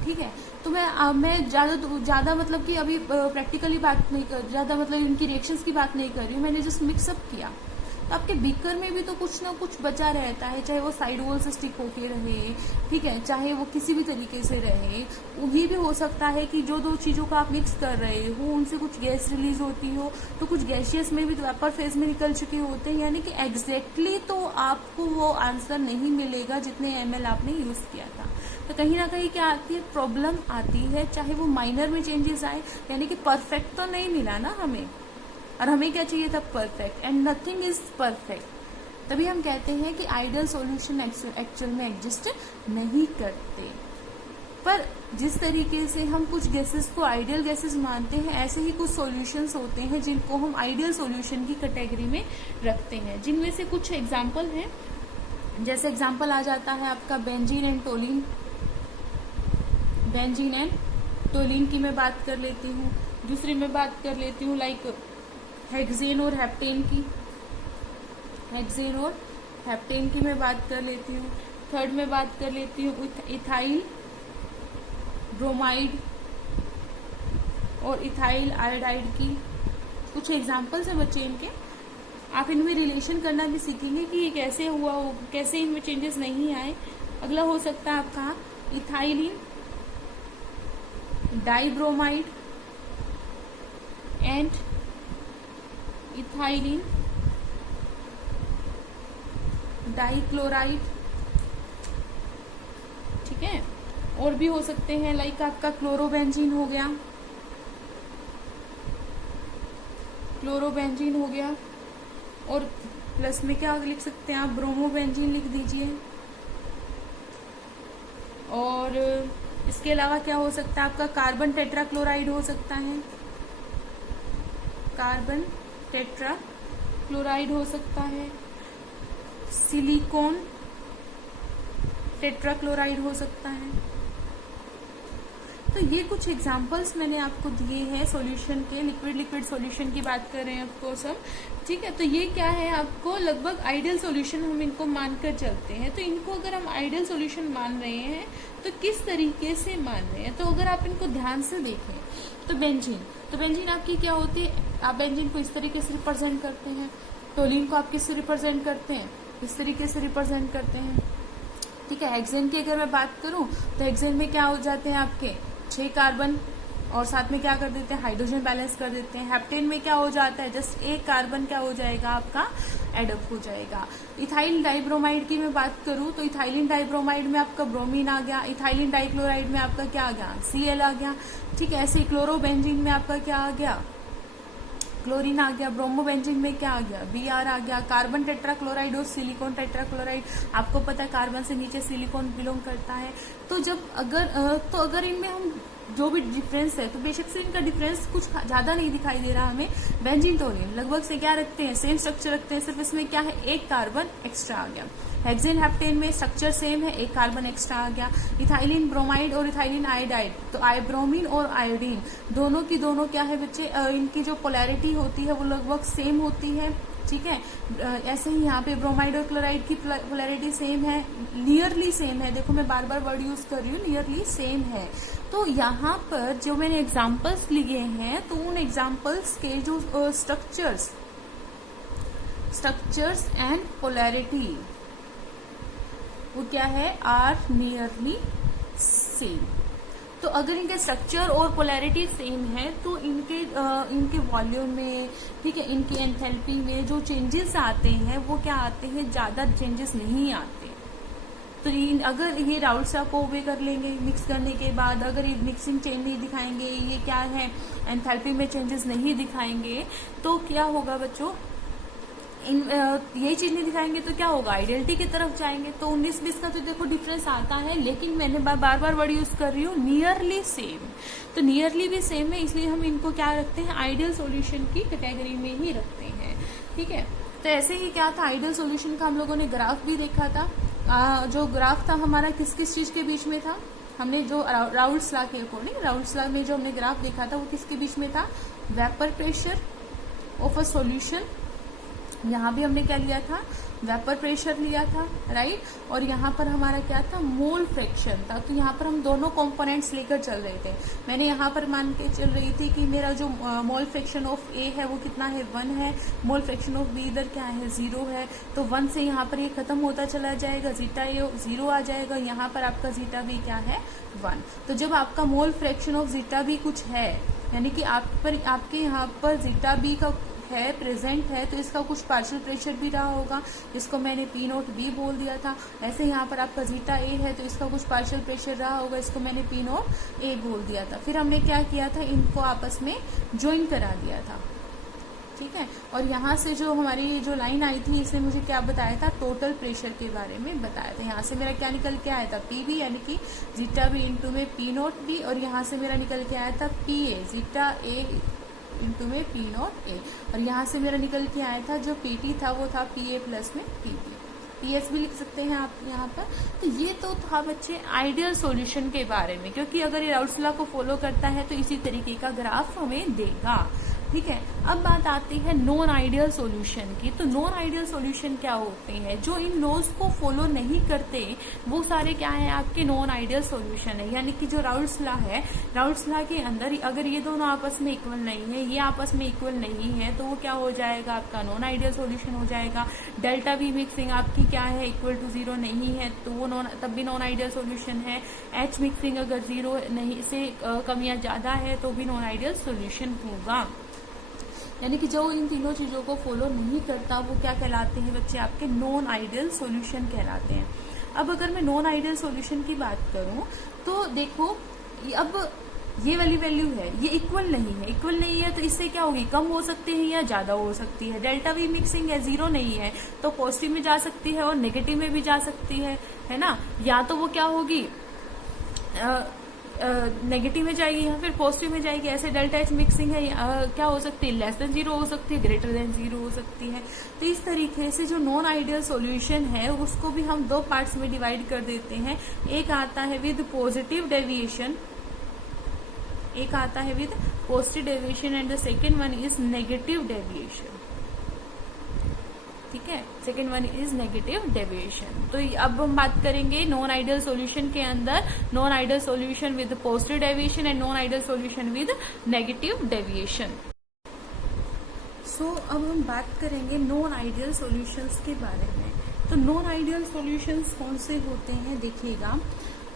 ठीक है, तो मैं ज्यादा मतलब कि अभी प्रैक्टिकली बात नहीं कर, ज्यादा मतलब इनकी रिएक्शंस की बात नहीं कर रही हूँ, मैंने जस्ट मिक्सअप किया। तो आपके बीकर में भी तो कुछ ना कुछ बचा रहता है, चाहे वो साइड वॉल से स्टिक होके रहे, ठीक है, चाहे वो किसी भी तरीके से रहे। ये भी हो सकता है कि जो दो चीजों का आप मिक्स कर रहे हो उनसे कुछ गैस रिलीज होती हो, तो कुछ गैसियस में भी तो वेपर फेज में निकल चुके होते हैं, यानी कि एग्जैक्टली तो आपको वो आंसर नहीं मिलेगा जितने ml आपने यूज किया था। तो कहीं ना कहीं क्या आती है, प्रॉब्लम आती है, चाहे वो माइनर में चेंजेस आए, यानी कि परफेक्ट तो नहीं मिला ना हमें, और हमें क्या चाहिए था, perfect, and nothing is perfect. तभी हम कहते हैं कि आइडियल सॉल्यूशन एक्चुअल में एग्जिस्ट नहीं करते। पर जिस तरीके से हम कुछ गैसेस को आइडियल गैसेस मानते हैं, ऐसे ही कुछ सॉल्यूशंस होते हैं जिनको हम आइडियल सॉल्यूशन की कैटेगरी में रखते हैं, जिनमें से कुछ एग्जाम्पल हैं। जैसे एग्जाम्पल आ जाता है आपका benzene and toluene. Benzene and toluene की मैं बात कर लेती हूँ। दूसरी मैं बात कर लेती हूँ लाइक हेक्सेन और हेप्टेन की। हेक्सेन और हेप्टेन की मैं बात कर लेती हूँ। थर्ड में बात कर लेती हूँ इथाइल ब्रोमाइड और इथाइल आयोडाइड की। कुछ एग्जाम्पल्स हैं बच्चे इनके, आप इनमें रिलेशन करना भी सीखेंगे कि ये कैसे हुआ हो, कैसे इनमें चेंजेस नहीं आए। अगला हो सकता है आपका ethylene dibromide and ethylene dichloride, ठीक है। और भी हो सकते हैं लाइक आपका क्लोरोबेंजीन हो गया, क्लोरोबेंजीन हो गया, और प्लस में क्या लिख सकते हैं आप, ब्रोमोबेंजीन लिख दीजिए। और इसके अलावा क्या हो सकता है आपका कार्बन टेट्राक्लोराइड हो सकता है, कार्बन टेट्राक्लोराइड हो सकता है, सिलिकॉन टेट्राक्लोराइड हो सकता है। तो ये कुछ एग्जांपल्स मैंने आपको दिए हैं सॉल्यूशन के, लिक्विड सॉल्यूशन की बात कर रहे हैं ऑफकोर्स हम, ठीक है। तो ये क्या है, आपको लगभग आइडियल सॉल्यूशन हम इनको मानकर चलते हैं। तो इनको अगर हम आइडियल सॉल्यूशन मान रहे हैं तो किस तरीके से मान रहे हैं, तो अगर आप इनको ध्यान से देखें तो बेंजीन आपकी क्या होती है, आप बेंजीन को इस तरीके से रिप्रेजेंट करते हैं, टोलिन को आप किससे रिप्रेजेंट करते हैं, इस तरीके से रिप्रेजेंट करते हैं, ठीक है। हेक्सेन की अगर मैं बात करूं तो हेक्सेन में क्या हो जाते हैं आपके 6 कार्बन, और साथ में क्या कर देते हैं, हाइड्रोजन बैलेंस कर देते हैं। हेप्टेन में क्या हो जाता है, जस्ट 1 कार्बन क्या हो जाएगा आपका, एडअप हो जाएगा। इथाइल डाइब्रोमाइड की मैं बात करूं तो इथाइलिन डाइब्रोमाइड में आपका ब्रोमीन आ गया, इथाइलिन डाइक्लोराइड में आपका क्या आ गया, Cl आ गया, ठीक है। ऐसे क्लोरोबेंजीन में आपका क्या आ गया, क्लोरीन आ गया, ब्रोमोबेंजीन में क्या आ गया, Br आ गया। कार्बन टेट्राक्लोराइड और सिलिकॉन टेट्राक्लोराइड, आपको पता है कार्बन से नीचे सिलिकॉन बिलोंग करता है। तो जब अगर इनमें हम जो भी डिफरेंस है, तो बेशक से इनका डिफरेंस कुछ ज्यादा नहीं दिखाई दे रहा हमें। बेंजीन टोलिन लगभग से क्या रखते हैं, सेम स्ट्रक्चर रखते हैं, सिर्फ इसमें क्या है, 1 कार्बन एक्स्ट्रा आ गया। हेक्सेन हेप्टेन में स्ट्रक्चर सेम है, 1 कार्बन एक्स्ट्रा आ गया। इथाइलिन ब्रोमाइड और इथाइलिन आयोडाइड, तो आइब्रोमीन और आयोडीन दोनों की दोनों क्या है बच्चे, इनकी जो पोलैरिटी होती है वो लगभग सेम होती है, ठीक है। ऐसे ही यहाँ पे ब्रोमाइड और क्लोराइड की पोलैरिटी सेम है, नियरली सेम है। देखो मैं बार बार वर्ड यूज कर रही हूँ, नियरली सेम है। तो यहाँ पर जो मैंने एग्जाम्पल्स लिए हैं, तो उन एग्जाम्पल्स के जो स्ट्रक्चर्स एंड पोलैरिटी वो क्या है, आर नियरली सेम। तो अगर इनके स्ट्रक्चर और पोलैरिटी सेम है तो इनके वॉल्यूम में, ठीक है, इनकी एंथैल्पी में जो चेंजेस आते हैं वो क्या आते हैं, ज्यादा चेंजेस नहीं आते। तो अगर ये राउल्ट को वे कर लेंगे मिक्स करने के बाद, अगर ये मिक्सिंग चेंज नहीं दिखाएंगे, ये क्या है, एंथैल्पी में चेंजेस नहीं दिखाएंगे, तो क्या होगा बच्चों, यही चीज नहीं दिखाएंगे तो क्या होगा, आइडियलिटी की तरफ जाएंगे। तो 19-20 का तो देखो डिफरेंस आता है, लेकिन मैंने बार बार वर्ड यूज कर रही हूँ, नियरली सेम। तो नियरली भी सेम है, इसलिए हम इनको क्या रखते हैं, आइडियल सॉल्यूशन की कैटेगरी में ही रखते हैं, ठीक है। तो ऐसे ही क्या था, आइडियल सॉल्यूशन का हम लोगों ने ग्राफ भी देखा था। जो ग्राफ था हमारा किस किस चीज के बीच में था, हमने जो राउल्ट्स लॉ के अकॉर्डिंग, राउल्ट्स लॉ में जो हमने ग्राफ देखा था वो किसके बीच में था, vapour pressure of a solution. यहाँ भी हमने क्या लिया था, वेपर प्रेशर लिया था, राइट, और यहाँ पर हमारा क्या था, मोल फ्रैक्शन था। तो यहाँ पर हम दोनों कंपोनेंट्स लेकर चल रहे थे। मैंने यहाँ पर मान के चल रही थी कि मेरा जो मोल फ्रैक्शन ऑफ ए है वो कितना है, 1 है। मोल फ्रैक्शन ऑफ बी इधर क्या है, 0 है। तो 1 से यहाँ पर ये खत्म होता चला जाएगा, जीटा ए 0 आ जाएगा। यहाँ पर आपका जीटा बी क्या है, 1। तो जब आपका mole fraction of zeta B कुछ है, यानी कि आपके यहाँ पर जीटा बी का है, प्रेजेंट है, तो इसका कुछ पार्शियल प्रेशर भी रहा होगा, जिसको मैंने पी नोट बी बोल दिया था। ऐसे यहाँ पर आपका जीटा ए है, तो इसका कुछ पार्शियल प्रेशर रहा होगा, इसको मैंने पी नोट ए बोल दिया था। फिर हमने क्या किया था, इनको आपस में ज्वाइन करा दिया था, ठीक है। और यहाँ से जो हमारी जो लाइन आई थी, इसने मुझे क्या बताया था, टोटल प्रेशर के बारे में बताया था। यहाँ से मेरा क्या निकल के आया था, पी बी, यानी कि जीटा बी इंटू में पी नोट बी, और यहाँ से मेरा निकल के आया था P A, zeta A into में पी नोट ए, और यहाँ से मेरा निकल के आया था जो पी टी था वो था पी ए प्लस में पी बी, पी एस भी लिख सकते हैं आप यहाँ पर। तो ये तो था बच्चे आइडियल सॉल्यूशन के बारे में, क्योंकि अगर ये राउल्स लॉ को फॉलो करता है तो इसी तरीके का ग्राफ हमें देगा, ठीक है। अब बात आती है नॉन आइडियल सॉल्यूशन की। तो नॉन आइडियल सॉल्यूशन क्या होते हैं, जो इन लॉज को फॉलो नहीं करते वो सारे क्या है, आपके नॉन आइडियल सॉल्यूशन है। यानी कि जो राउल्स लॉ है, राउल्स लॉ के अंदर अगर ये दोनों आपस में इक्वल नहीं है, ये आपस में इक्वल नहीं है, तो वो क्या हो जाएगा, आपका नॉन आइडियल सॉल्यूशन हो जाएगा। डेल्टा वी मिक्सिंग आपकी क्या है, इक्वल टू 0 नहीं है, तो वो तब भी नॉन आइडियल सॉल्यूशन है। एच मिक्सिंग अगर 0 नहीं से कम या ज्यादा है तो भी नॉन आइडियल सॉल्यूशन होगा। यानी कि जो इन तीनों चीजों को फॉलो नहीं करता वो क्या कहलाते हैं बच्चे, आपके नॉन आइडियल सॉल्यूशन कहलाते हैं। अब अगर मैं नॉन आइडियल सॉल्यूशन की बात करूं तो देखो, अब ये वाली वैल्यू है, ये इक्वल नहीं है, इक्वल नहीं है तो इससे क्या होगी, कम हो सकती है या ज्यादा हो सकती है। डेल्टा वी मिक्सिंग है, 0 नहीं है तो पॉजिटिव में जा सकती है और नेगेटिव में भी जा सकती है ना। या तो वो क्या होगी, नेगेटिव में जाएगी या फिर पॉजिटिव में जाएगी। ऐसे डेल्टा एच मिक्सिंग है, क्या हो सकती है, लेस देन 0 हो सकती है, ग्रेटर देन 0 हो सकती है। तो इस तरीके से जो नॉन आइडियल सॉल्यूशन है उसको भी हम 2 पार्ट्स में डिवाइड कर देते हैं। एक आता है विद पॉजिटिव डेविएशन, एक आता है with positive deviation, and the second one is negative deviation, ठीक है। Second one is negative deviation. तो अब हम बात करेंगे नॉन आइडियल सॉल्यूशन के अंदर, non ideal solution with positive deviation and non ideal solution with negative deviation. So अब हम बात करेंगे नॉन आइडियल सॉल्यूशंस के बारे में। तो नॉन आइडियल सॉल्यूशंस कौन से होते हैं देखिएगा।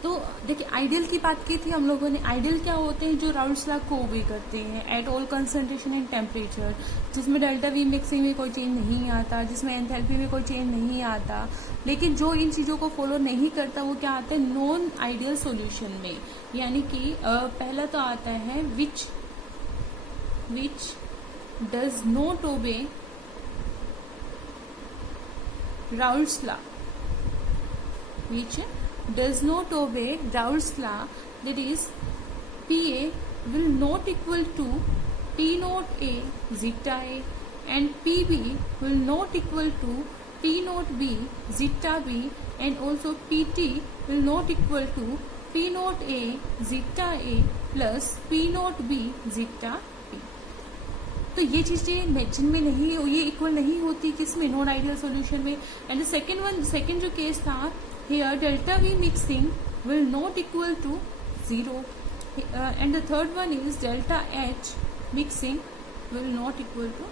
तो देखिए, आइडियल की बात की थी हम लोगों ने। आइडियल क्या होते हैं, जो राउल्स लॉ को ओबे करते हैं eight all concentration and temperature, जिसमें डेल्टा वी मिक्सिंग में कोई चेंज नहीं आता, जिसमें एंथैल्पी में कोई चेंज नहीं आता। लेकिन जो इन चीजों को फॉलो नहीं करता वो क्या आता है, नॉन आइडियल सॉल्यूशन में। यानी कि पहला तो आता है विच डज नॉट ओबे Raoult's law, which does not obey Raoult's law, that is PA will not equal to P naught A zeta A, and PB will not equal to P naught B zeta B, and also PT will not equal to P naught A zeta A plus P naught B zeta B। तो ये चीजें जिनमें नहीं, ये इक्वल नहीं होती किसमें, नॉन आइडियल सॉल्यूशन में। एंड सेकेंड जो केस था, here delta V mixing will not equal to 0, and the third one is delta H mixing will not equal to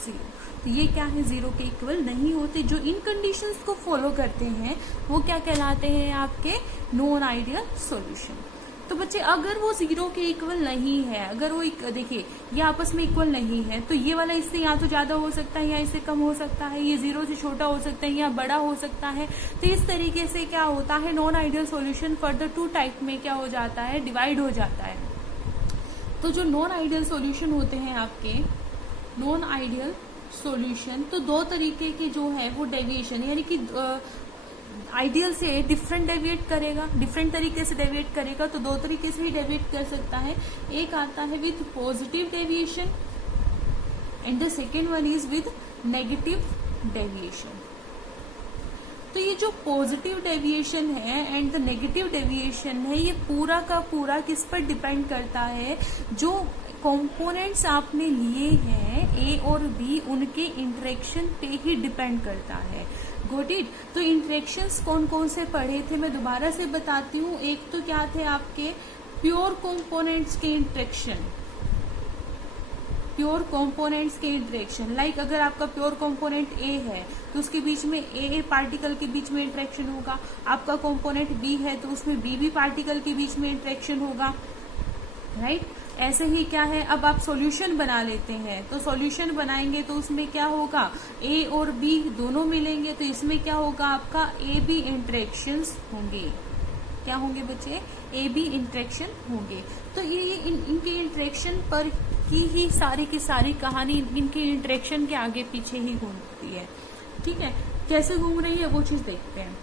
0। तो ये क्या है, 0 के इक्वल नहीं होते। जो इन कंडीशंस को फॉलो करते हैं वो क्या कहलाते हैं, आपके नॉन आइडियल सॉल्यूशन। तो बच्चे अगर वो 0 के इक्वल नहीं है, अगर वो देखिए ये आपस में इक्वल नहीं है, तो ये वाला इससे या तो ज्यादा हो सकता है या इससे कम हो सकता है, ये 0 से छोटा हो सकता है या बड़ा हो सकता है। तो इस तरीके से क्या होता है, non ideal solution further 2 type में क्या हो जाता है, डिवाइड हो जाता है। तो जो नॉन आइडियल सॉल्यूशन होते हैं आपके, नॉन आइडियल सॉल्यूशन, तो 2 तरीके के जो है वो डेविएशन, यानी कि आइडियल से डिफरेंट डेविएट करेगा, डिफरेंट तरीके से डेविएट करेगा। तो 2 तरीके से ही डेविएट कर सकता है। एक आता है with positive deviation and the second one is with negative deviation. तो ये जो पॉजिटिव डेविएशन है एंड द नेगेटिव डेविएशन है, ये पूरा का पूरा किस पर डिपेंड करता है, जो कंपोनेंट्स आपने लिए हैं ए और बी, उनके इंटरेक्शन पे ही डिपेंड करता है। Got it. तो इंटरेक्शंस कौन कौन से पढ़े थे मैं दोबारा से बताती हूँ। एक तो क्या थे आपके प्योर कंपोनेंट्स के इंटरेक्शन, प्योर कंपोनेंट्स के इंटरेक्शन। लाइक अगर आपका प्योर कंपोनेंट ए है तो उसके बीच में ए पार्टिकल के बीच में इंटरेक्शन होगा। आपका कंपोनेंट बी है तो उसमें बी पार्टिकल के बीच में इंटरेक्शन होगा, राइट। ऐसे ही क्या है, अब आप सॉल्यूशन बना लेते हैं तो सॉल्यूशन बनाएंगे तो उसमें क्या होगा, ए और बी दोनों मिलेंगे तो इसमें क्या होगा, आपका ए बी इंटरेक्शंस होंगे। क्या होंगे बच्चे, ए बी इंटरेक्शन होंगे। तो ये इनके इंटरेक्शन पर ही सारी की सारी कहानी इनके इंटरेक्शन के आगे पीछे ही घूमती है। ठीक है, कैसे घूम रही है वो चीज देखते हैं।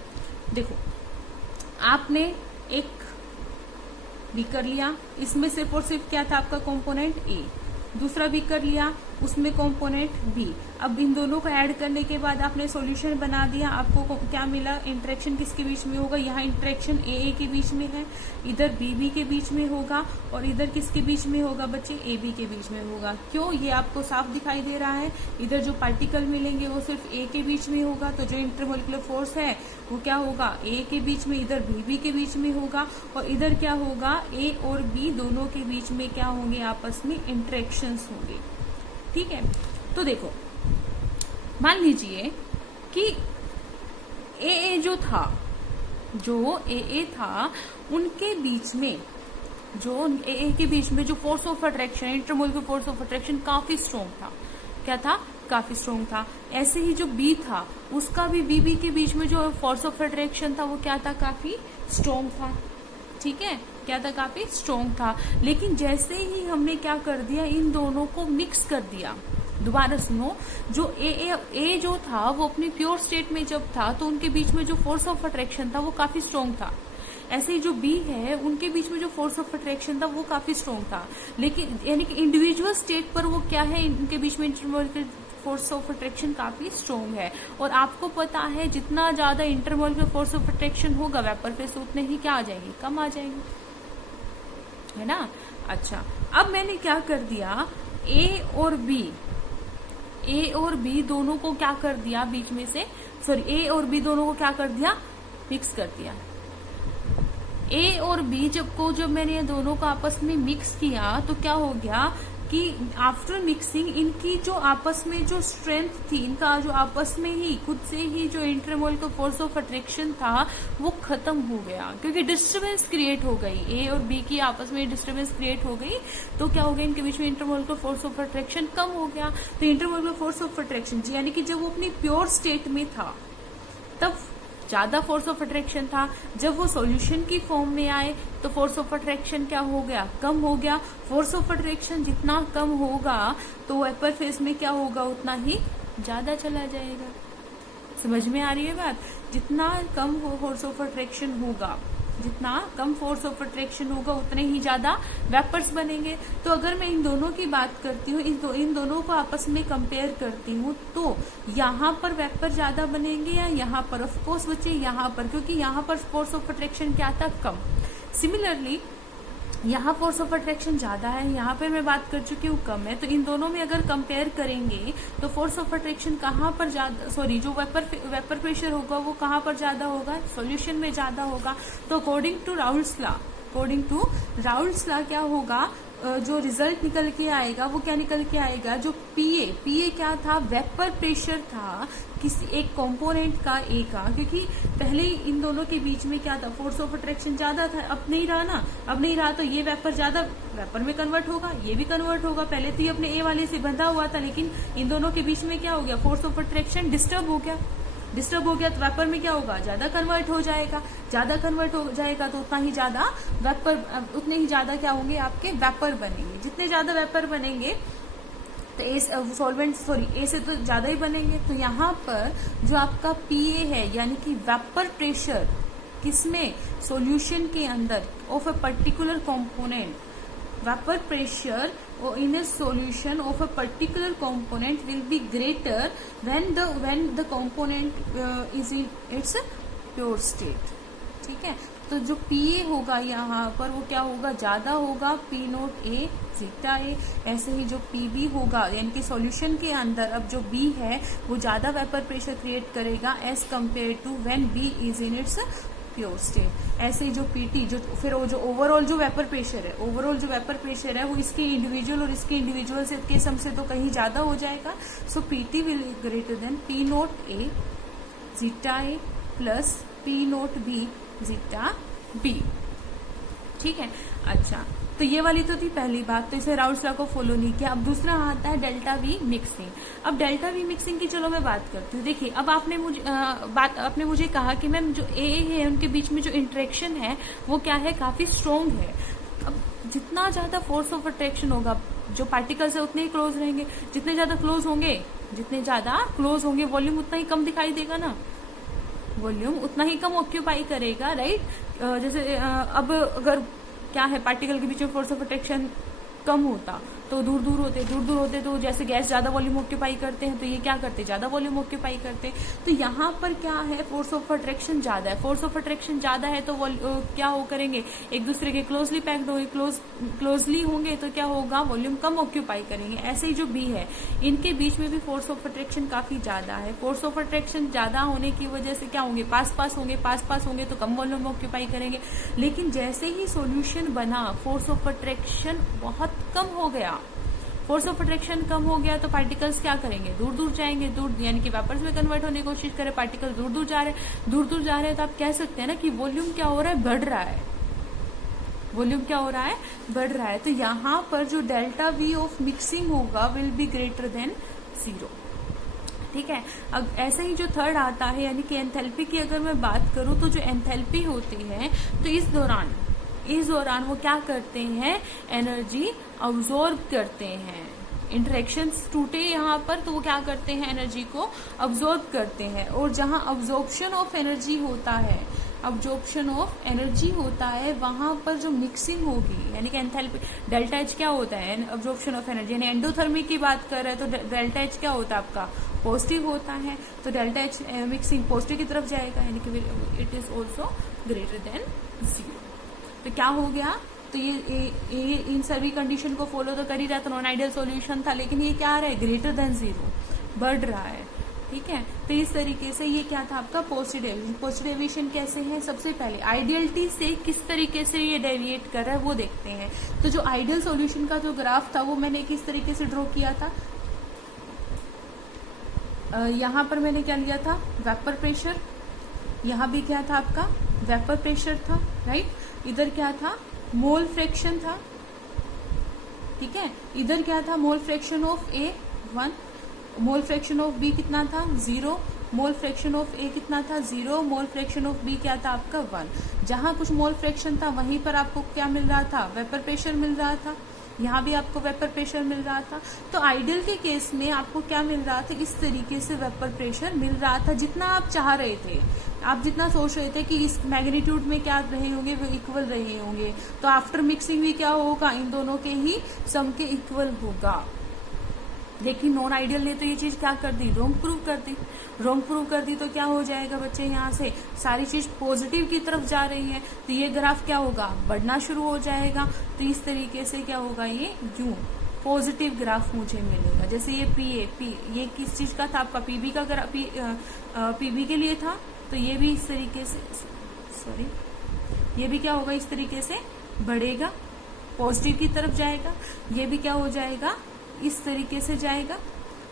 देखो, आपने एक बीकर लिया, इसमें सिर्फ और सिर्फ क्या था आपका कंपोनेंट ए, दूसरा बीकर लिया उसमें कंपोनेंट बी। अब इन दोनों को ऐड करने के बाद आपने सॉल्यूशन बना दिया, आपको क्या मिला, इंटरेक्शन किसके बीच में होगा, यहाँ इंटरेक्शन ए के बीच में है, इधर बी के बीच में होगा और इधर किसके बीच में होगा बच्चे, ए बी के बीच में होगा। क्यों, ये आपको साफ दिखाई दे रहा है। इधर जो पार्टिकल मिलेंगे वो सिर्फ ए के बीच में होगा, तो जो इंटरमोलिकुलर फोर्स है वो क्या होगा, ए के बीच में, इधर बी के बीच में होगा और इधर क्या होगा, ए और बी दोनों के बीच में क्या होंगे, आपस में इंटरेक्शंस होंगे। ठीक है, तो देखो मान लीजिए कि ए जो था, जो ए था उनके बीच में, जो ए के बीच में जो force of attraction, intermolecular force of attraction काफी स्ट्रॉन्ग था। क्या था, काफी स्ट्रॉन्ग था। ऐसे ही जो बी था उसका भी बी के बीच में जो फोर्स ऑफ अट्रैक्शन था वो क्या था, काफी स्ट्रॉन्ग था। ठीक है, क्या था, काफी स्ट्रॉन्ग था। लेकिन जैसे ही हमने क्या कर दिया, इन दोनों को मिक्स कर दिया। दोबारा सुनो, जो ए जो था वो अपनी प्योर स्टेट में जब था तो उनके बीच में जो फोर्स ऑफ अट्रैक्शन था वो काफी स्ट्रॉन्ग था। ऐसे ही जो बी है उनके बीच में जो फोर्स ऑफ अट्रैक्शन था वो काफी स्ट्रॉन्ग था। लेकिन यानी कि इंडिविजुअल स्टेट पर वो क्या है, इनके बीच में इंटरमोलिकुलर फोर्स ऑफ अट्रैक्शन काफी स्ट्रॉन्ग है। और आपको पता है जितना ज्यादा इंटरमोलिकुलर फोर्स ऑफ अट्रैक्शन होगा वेपर फेस उतने ही क्या आ जाएगी, कम आ जाएगी, है ना। अच्छा, अब मैंने क्या कर दिया, ए और बी दोनों को क्या कर दिया, बीच में से ए और बी दोनों को क्या कर दिया, मिक्स कर दिया। ए और बी जब मैंने ये दोनों को आपस में मिक्स किया तो क्या हो गया कि आफ्टर मिक्सिंग इनकी जो आपस में जो स्ट्रेंथ थी, इनका जो आपस में ही खुद से ही जो इंटरमोलिकुलर फोर्स ऑफ अट्रैक्शन था वो खत्म हो गया, क्योंकि डिस्टर्बेंस क्रिएट हो गई। ए और बी की आपस में डिस्टर्बेंस क्रिएट हो गई तो क्या हो गया, इनके बीच में इंटरमोलिकुलर फोर्स ऑफ अट्रैक्शन कम हो गया। तो इंटरमोलिकुलर फोर्स ऑफ अट्रैक्शन यानी कि जब वो अपनी प्योर स्टेट में था तब ज्यादा फोर्स ऑफ अट्रैक्शन था, जब वो सॉल्यूशन की फॉर्म में आए तो फोर्स ऑफ अट्रैक्शन क्या हो गया, कम हो गया। फोर्स ऑफ अट्रैक्शन जितना कम होगा तो वेपर फेस में क्या होगा, उतना ही ज्यादा चला जाएगा। समझ में आ रही है बात, जितना कम फोर्स ऑफ अट्रैक्शन होगा, जितना कम फोर्स ऑफ अट्रैक्शन होगा उतने ही ज्यादा वेपर्स बनेंगे। तो अगर मैं इन दोनों की बात करती हूँ, इन दोनों को आपस में कंपेयर करती हूँ तो यहाँ पर वेपर ज्यादा बनेंगे या यहाँ पर, ऑफ कोर्स बच्चे यहाँ पर, क्योंकि यहाँ पर फोर्स ऑफ अट्रैक्शन क्या था, कम। सिमिलरली यहाँ फोर्स ऑफ अट्रैक्शन ज्यादा है, यहाँ पे मैं बात कर चुकी हूँ कम है। तो इन दोनों में अगर कंपेयर करेंगे तो फोर्स ऑफ अट्रैक्शन कहाँ पर ज्यादा, सॉरी जो वेपर प्रेशर होगा वो कहाँ पर ज्यादा होगा, सॉल्यूशन में ज्यादा होगा। तो अकॉर्डिंग टू राउल्ट्स लॉ क्या होगा, जो रिजल्ट निकल के आएगा वो क्या निकल के आएगा, जो पीए क्या था, वेपर प्रेशर था किसी एक कंपोनेंट का ए का, क्योंकि पहले इन दोनों के बीच में क्या था, फोर्स ऑफ अट्रैक्शन ज्यादा था। अब नहीं रहा ना, अब नहीं रहा तो ये वेपर ज्यादा वेपर में कन्वर्ट होगा, ये भी कन्वर्ट होगा। पहले तो ये अपने ए वाले से बंधा हुआ था, लेकिन इन दोनों के बीच में क्या हो गया, फोर्स ऑफ अट्रैक्शन डिस्टर्ब हो गया तो वेपर में क्या होगा, ज्यादा कन्वर्ट हो जाएगा। ज्यादा कन्वर्ट हो जाएगा तो उतना ही ज्यादा वेपर, उतने ही ज्यादा क्या होंगे, आपके वेपर बनेंगे। जितने ज्यादा वेपर बनेंगे तो ए से तो ज्यादा ही बनेंगे। तो यहाँ पर जो आपका पीए है यानी कि वेपर प्रेशर किसमें, सॉल्यूशन के अंदर of a particular component, vapor pressure in a solution of a particular component will be greater when the component is in its pure state। ठीक है, तो जो पीए होगा यहाँ पर वो क्या होगा, ज्यादा होगा, P naught A zeta A. ऐसे ही जो पीबी होगा यानी कि सॉल्यूशन के अंदर अब जो बी है वो ज्यादा वेपर प्रेशर क्रिएट करेगा as compare to when B is in its pure state. ऐसे ही जो पीटी जो फिर वो जो ओवरऑल जो वेपर प्रेशर है, ओवरऑल जो वेपर प्रेशर है वो इसके इंडिविजुअल और इसके इंडिविजुअल से के सम से तो कहीं ज्यादा हो जाएगा। So P T will greater than P naught A zeta A plus P naught B zeta B. ठीक है, अच्छा तो ये वाली तो थी पहली बात, तो इसे राउल्स लॉ को फॉलो नहीं किया। अब दूसरा आता है डेल्टा वी मिक्सिंग। अब डेल्टा वी मिक्सिंग की चलो मैं बात करती हूँ। देखिए अब आपने मुझे कहा कि मैम जो ए है उनके बीच में जो इंटरेक्शन है वो क्या है, काफी स्ट्रोंग है। अब जितना ज्यादा फोर्स ऑफ अट्रैक्शन होगा जो पार्टिकल्स है उतने ही क्लोज रहेंगे, जितने ज्यादा क्लोज होंगे वॉल्यूम उतना ही कम दिखाई देगा ना, वॉल्यूम उतना ही कम ऑक्यूपाई करेगा, राइट। जैसे अब अगर क्या है पार्टिकल के बीच में फोर्स ऑफ अट्रैक्शन कम होता तो दूर दूर होते तो जैसे गैस ज्यादा वॉल्यूम ऑक्यूपाई करते हैं तो ये क्या करते, ज्यादा वॉल्यूम ऑक्यूपाई करते। तो यहाँ पर क्या है, फोर्स ऑफ अट्रैक्शन ज्यादा है, फोर्स ऑफ अट्रैक्शन ज्यादा है तो क्या हो करेंगे, एक दूसरे के क्लोजली पैक्ड होंगे, क्लोजली होंगे तो क्या होगा, वॉल्यूम कम ऑक्यूपाई करेंगे। ऐसे ही जो बी है इनके बीच में भी फोर्स ऑफ अट्रैक्शन काफी ज्यादा है। फोर्स ऑफ अट्रैक्शन ज्यादा होने की वजह से क्या होंगे, पास पास होंगे तो कम वॉल्यूम ऑक्यूपाई करेंगे। लेकिन जैसे ही सोल्यूशन बना फोर्स ऑफ अट्रैक्शन बहुत कम हो गया, फोर्स ऑफ अट्रैक्शन कम हो गया तो पार्टिकल्स क्या करेंगे, दूर दूर जाएंगे, दूर यानी कि वेपर्स में कन्वर्ट होने की कोशिश करें, पार्टिकल दूर दूर जा रहे हैं तो आप कह सकते हैं ना कि वॉल्यूम क्या हो रहा है, बढ़ रहा है, वॉल्यूम क्या हो रहा है, बढ़ रहा है। तो यहाँ पर जो डेल्टा वी ऑफ मिक्सिंग होगा विल बी ग्रेटर देन 0। ठीक है, अब ऐसे ही जो थर्ड आता है यानी कि एंथैल्पी की अगर मैं बात करूं तो जो एंथैल्पी होती है तो इस दौरान वो क्या करते हैं, एनर्जी अब्सॉर्ब करते हैं। इंटरेक्शंस टूटे यहाँ पर तो वो क्या करते हैं, एनर्जी को अब्सॉर्ब करते हैं। और जहाँ अब्सॉर्प्शन ऑफ एनर्जी होता है वहां पर जो मिक्सिंग होगी यानी कि एंथैल्पी, डेल्टा एच क्या होता है, अब्सॉर्प्शन ऑफ एनर्जी यानी एंडोथर्मिक की बात कर रहे हैं तो डेल्टा एच क्या होता है आपका, पॉजिटिव होता है। तो डेल्टा एच मिक्सिंग पॉजिटिव की तरफ जाएगा यानी कि it is also greater than 0। तो क्या हो गया, तो ये इन सभी कंडीशन को फॉलो तो कर ही रहा था, नॉन आइडियल सॉल्यूशन था, लेकिन ये क्या आ रहा है, ग्रेटर देन 0, बढ़ रहा है। ठीक है, तो इस तरीके से ये क्या था आपका पॉजिटिव डेविएशन। पॉजिटिव डेविएशन कैसे है, सबसे पहले आइडियलिटी से किस तरीके से ये डेविएट कर रहा है वो देखते हैं। तो जो आइडियल सॉल्यूशन का जो ग्राफ था वो मैंने किस तरीके से ड्रॉ किया था, यहाँ पर मैंने क्या लिया था, वेपर प्रेशर, यहाँ भी क्या था आपका वेपर प्रेशर था, राइट। इधर क्या था, मोल फ्रैक्शन था, ठीक है। इधर क्या था, mole fraction of A 1, mole fraction of B कितना था 0, मोल फ्रैक्शन ऑफ ए कितना था 0, मोल फ्रैक्शन ऑफ बी क्या था आपका 1। जहां कुछ मोल फ्रैक्शन था वहीं पर आपको क्या मिल रहा था, वेपर प्रेशर मिल रहा था, यहाँ भी आपको वेपर प्रेशर मिल रहा था। तो आइडियल के केस में आपको क्या मिल रहा था, इस तरीके से वेपर प्रेशर मिल रहा था, जितना आप चाह रहे थे, आप जितना सोच रहे थे कि इस मैग्नीट्यूड में क्या रहे होंगे वो इक्वल रहे होंगे। तो आफ्टर मिक्सिंग भी क्या होगा, इन दोनों के ही सम के इक्वल होगा। लेकिन नॉन आइडियल ने तो ये चीज क्या कर दी, रॉन्ग प्रूव कर दी। तो क्या हो जाएगा बच्चे, यहाँ से सारी चीज पॉजिटिव की तरफ जा रही है तो ये ग्राफ क्या होगा, बढ़ना शुरू हो जाएगा। तो इस तरीके से क्या होगा, ये यूं पॉजिटिव ग्राफ मुझे मिलेगा। जैसे ये ये किस चीज का था आपका, पीबी का ग्राफ, पीबी के लिए था, तो ये भी इस तरीके से ये भी क्या होगा, इस तरीके से बढ़ेगा, पॉजिटिव की तरफ जाएगा। ये भी क्या हो जाएगा, इस तरीके से जाएगा,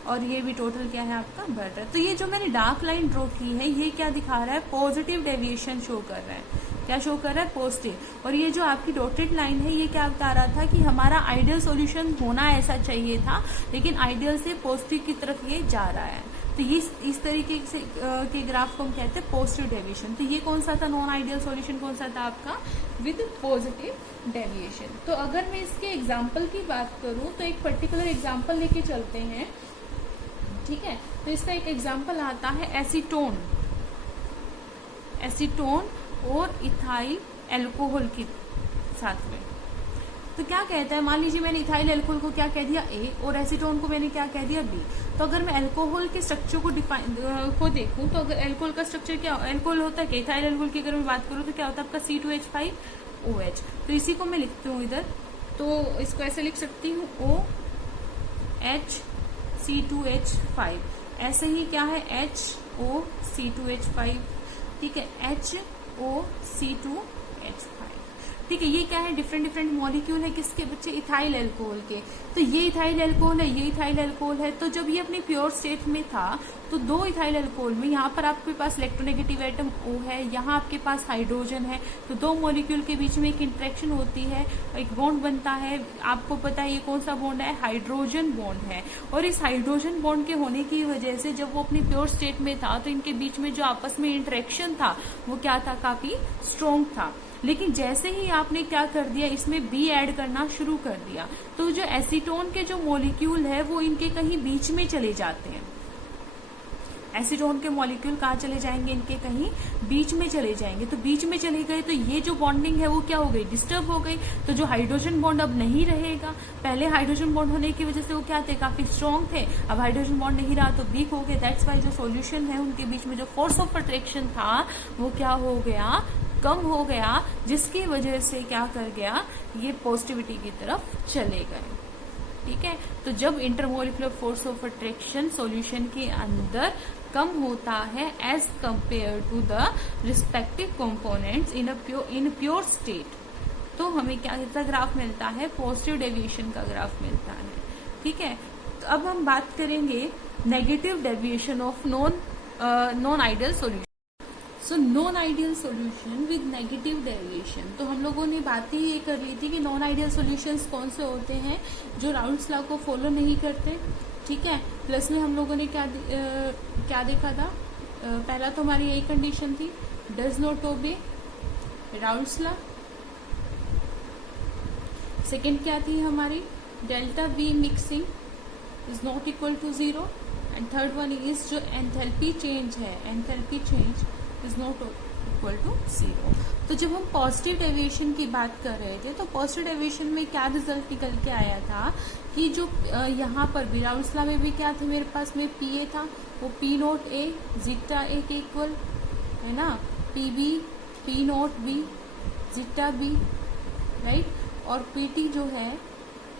और ये भी टोटल क्या है आपका बढ़ रहा है। तो ये जो मैंने डार्क लाइन ड्रॉ की है ये क्या दिखा रहा है, पॉजिटिव डेविएशन शो कर रहा है। क्या शो कर रहा है, पॉजिटिव। और ये जो आपकी डॉटेड लाइन है ये क्या बता रहा था कि हमारा आइडियल सॉल्यूशन होना ऐसा चाहिए था, लेकिन आइडियल से पॉजिटिव की तरफ ये जा रहा है। तो ये इस तरीके से के ग्राफ को हम कहते हैं पॉजिटिव डेविएशन। तो ये कौन सा था, नॉन आइडियल सॉल्यूशन कौन सा था आपका, विद पॉजिटिव डेविएशन। तो अगर मैं इसके एग्जाम्पल की बात करूं तो एक पर्टिकुलर एग्जाम्पल लेके चलते हैं, ठीक है। तो इसका एक एग्जाम्पल आता है एसीटोन और इथाइल एल्कोहल के साथ में। तो क्या कहता है, मान लीजिए मैंने इथाइल एल्कोहल को क्या कह दिया A और एसीटोन को मैंने क्या कह दिया B। तो अगर मैं अल्कोहल के स्ट्रक्चर को देखूं तो अगर अल्कोहल का स्ट्रक्चर क्या, अल्कोहल होता है, इथाइल अल्कोहल की अगर मैं बात करूं तो क्या होता है आपका C2H5OH। तो इसी को मैं लिखती हूँ इधर, तो इसको ऐसे लिख सकती हूँ OH C2H5, ऐसे ही क्या है HO C2H5, ठीक है, HO C2H5, ठीक है। ये क्या है, डिफरेंट मॉलिक्यूल है किसके बच्चे, इथाइल अल्कोहल के। तो ये इथाइल अल्कोहल है, ये इथाइल अल्कोहल है। तो जब ये अपनी प्योर स्टेट में था तो दो इथाइल अल्कोहल में यहाँ पर आपके पास इलेक्ट्रोनेगेटिव एटम O है, यहाँ आपके पास हाइड्रोजन है। तो दो मॉलिक्यूल के बीच में एक इंट्रैक्शन होती है, एक बॉन्ड बनता है। आपको पता है ये कौन सा बॉन्ड है, हाइड्रोजन बॉन्ड है। और इस हाइड्रोजन बॉन्ड के होने की वजह से जब वो अपनी प्योर स्टेट में था तो इनके बीच में जो आपस में इंट्रैक्शन था वो क्या था, काफी स्ट्रॉन्ग था। लेकिन जैसे ही आपने क्या कर दिया, इसमें बी ऐड करना शुरू कर दिया, तो जो एसीटोन के जो मॉलिक्यूल है वो इनके कहीं बीच में चले जाते हैं। एसीटोन के मॉलिक्यूल कहाँ चले जाएंगे, इनके कहीं बीच में चले जाएंगे। तो बीच में चले गए तो ये जो बॉन्डिंग है वो क्या हो गई, डिस्टर्ब हो गई। तो जो हाइड्रोजन बॉन्ड अब नहीं रहेगा, पहले हाइड्रोजन बॉन्ड होने की वजह से वो क्या थे, काफी स्ट्रॉन्ग थे, अब हाइड्रोजन बॉन्ड नहीं रहा तो वीक हो गए। दैट्स वाई जो सॉल्यूशन है उनके बीच में जो फोर्स ऑफ अट्रैक्शन था वो क्या हो गया, कम हो गया, जिसकी वजह से क्या कर गया, ये पॉजिटिविटी की तरफ चले गए। ठीक है, तो जब intermolecular force of attraction solution के अंदर कम होता है as compare to the respective components in pure state, तो हमें क्या ग्राफ मिलता है, पॉजिटिव डेविएशन का ग्राफ मिलता है। ठीक है, तो अब हम बात करेंगे negative deviation of non ideal solution. So non ideal solution with negative deviation, तो हम लोगों ने बात ही ये कर ली थी कि नॉन आइडियल सॉल्यूशंस कौन से होते हैं, जो राउल्ट्स लॉ को फॉलो नहीं करते। ठीक है, प्लस में हम लोगों ने क्या देखा था, पहला तो हमारी यही कंडीशन थी, does not obey Raoult's law. Second क्या थी हमारी, delta V mixing is not equal to 0। And third one is जो एंथैल्पी चेंज है, enthalpy change is not equal to 0। तो जब हम पॉजिटिव डेविएशन की बात कर रहे थे तो पॉजिटिव डेविएशन में क्या रिजल्ट निकल के आया था कि जो यहाँ पर भी राउल्ट्स लॉ में भी क्या था, मेरे पास में पी ए था, वो P naught A zeta A के इक्वल है ना, P B P naught B zeta B, right. और पी टी जो है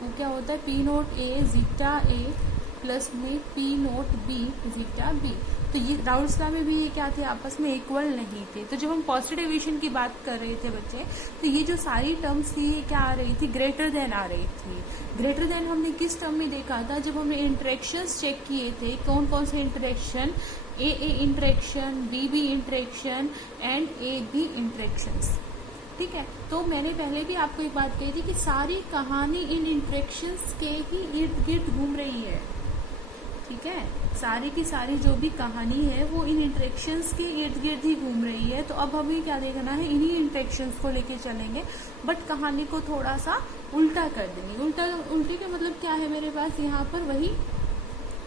वो क्या होता है, P naught A zeta A plus में P naught B zeta B. तो ये राउल्ट्स लॉ में भी ये क्या थे, आपस में इक्वल नहीं थे। तो जब हम पॉजिटिव डेविएशन की बात कर रहे थे बच्चे, तो ये जो सारी टर्म्स थी ये क्या आ रही थी, ग्रेटर देन आ रही थी। ग्रेटर देन हमने किस टर्म में देखा था, जब हमने इंटरेक्शंस चेक किए थे, कौन कौन से interaction, A interaction, B interaction and A B interactions. ठीक है, तो मैंने पहले भी आपको एक बात कही थी कि सारी कहानी इन इंटरेक्शंस के ही इर्द गिर्द घूम रही है। ठीक है, सारी की सारी जो भी कहानी है वो इन इंटरेक्शंस के इर्द गिर्द ही घूम रही है। तो अब हमें क्या देखना है, इन्हीं इंटरेक्शंस को लेके चलेंगे, बट कहानी को थोड़ा सा उल्टा कर देंगे। उल्टे का मतलब क्या है, मेरे पास यहाँ पर वही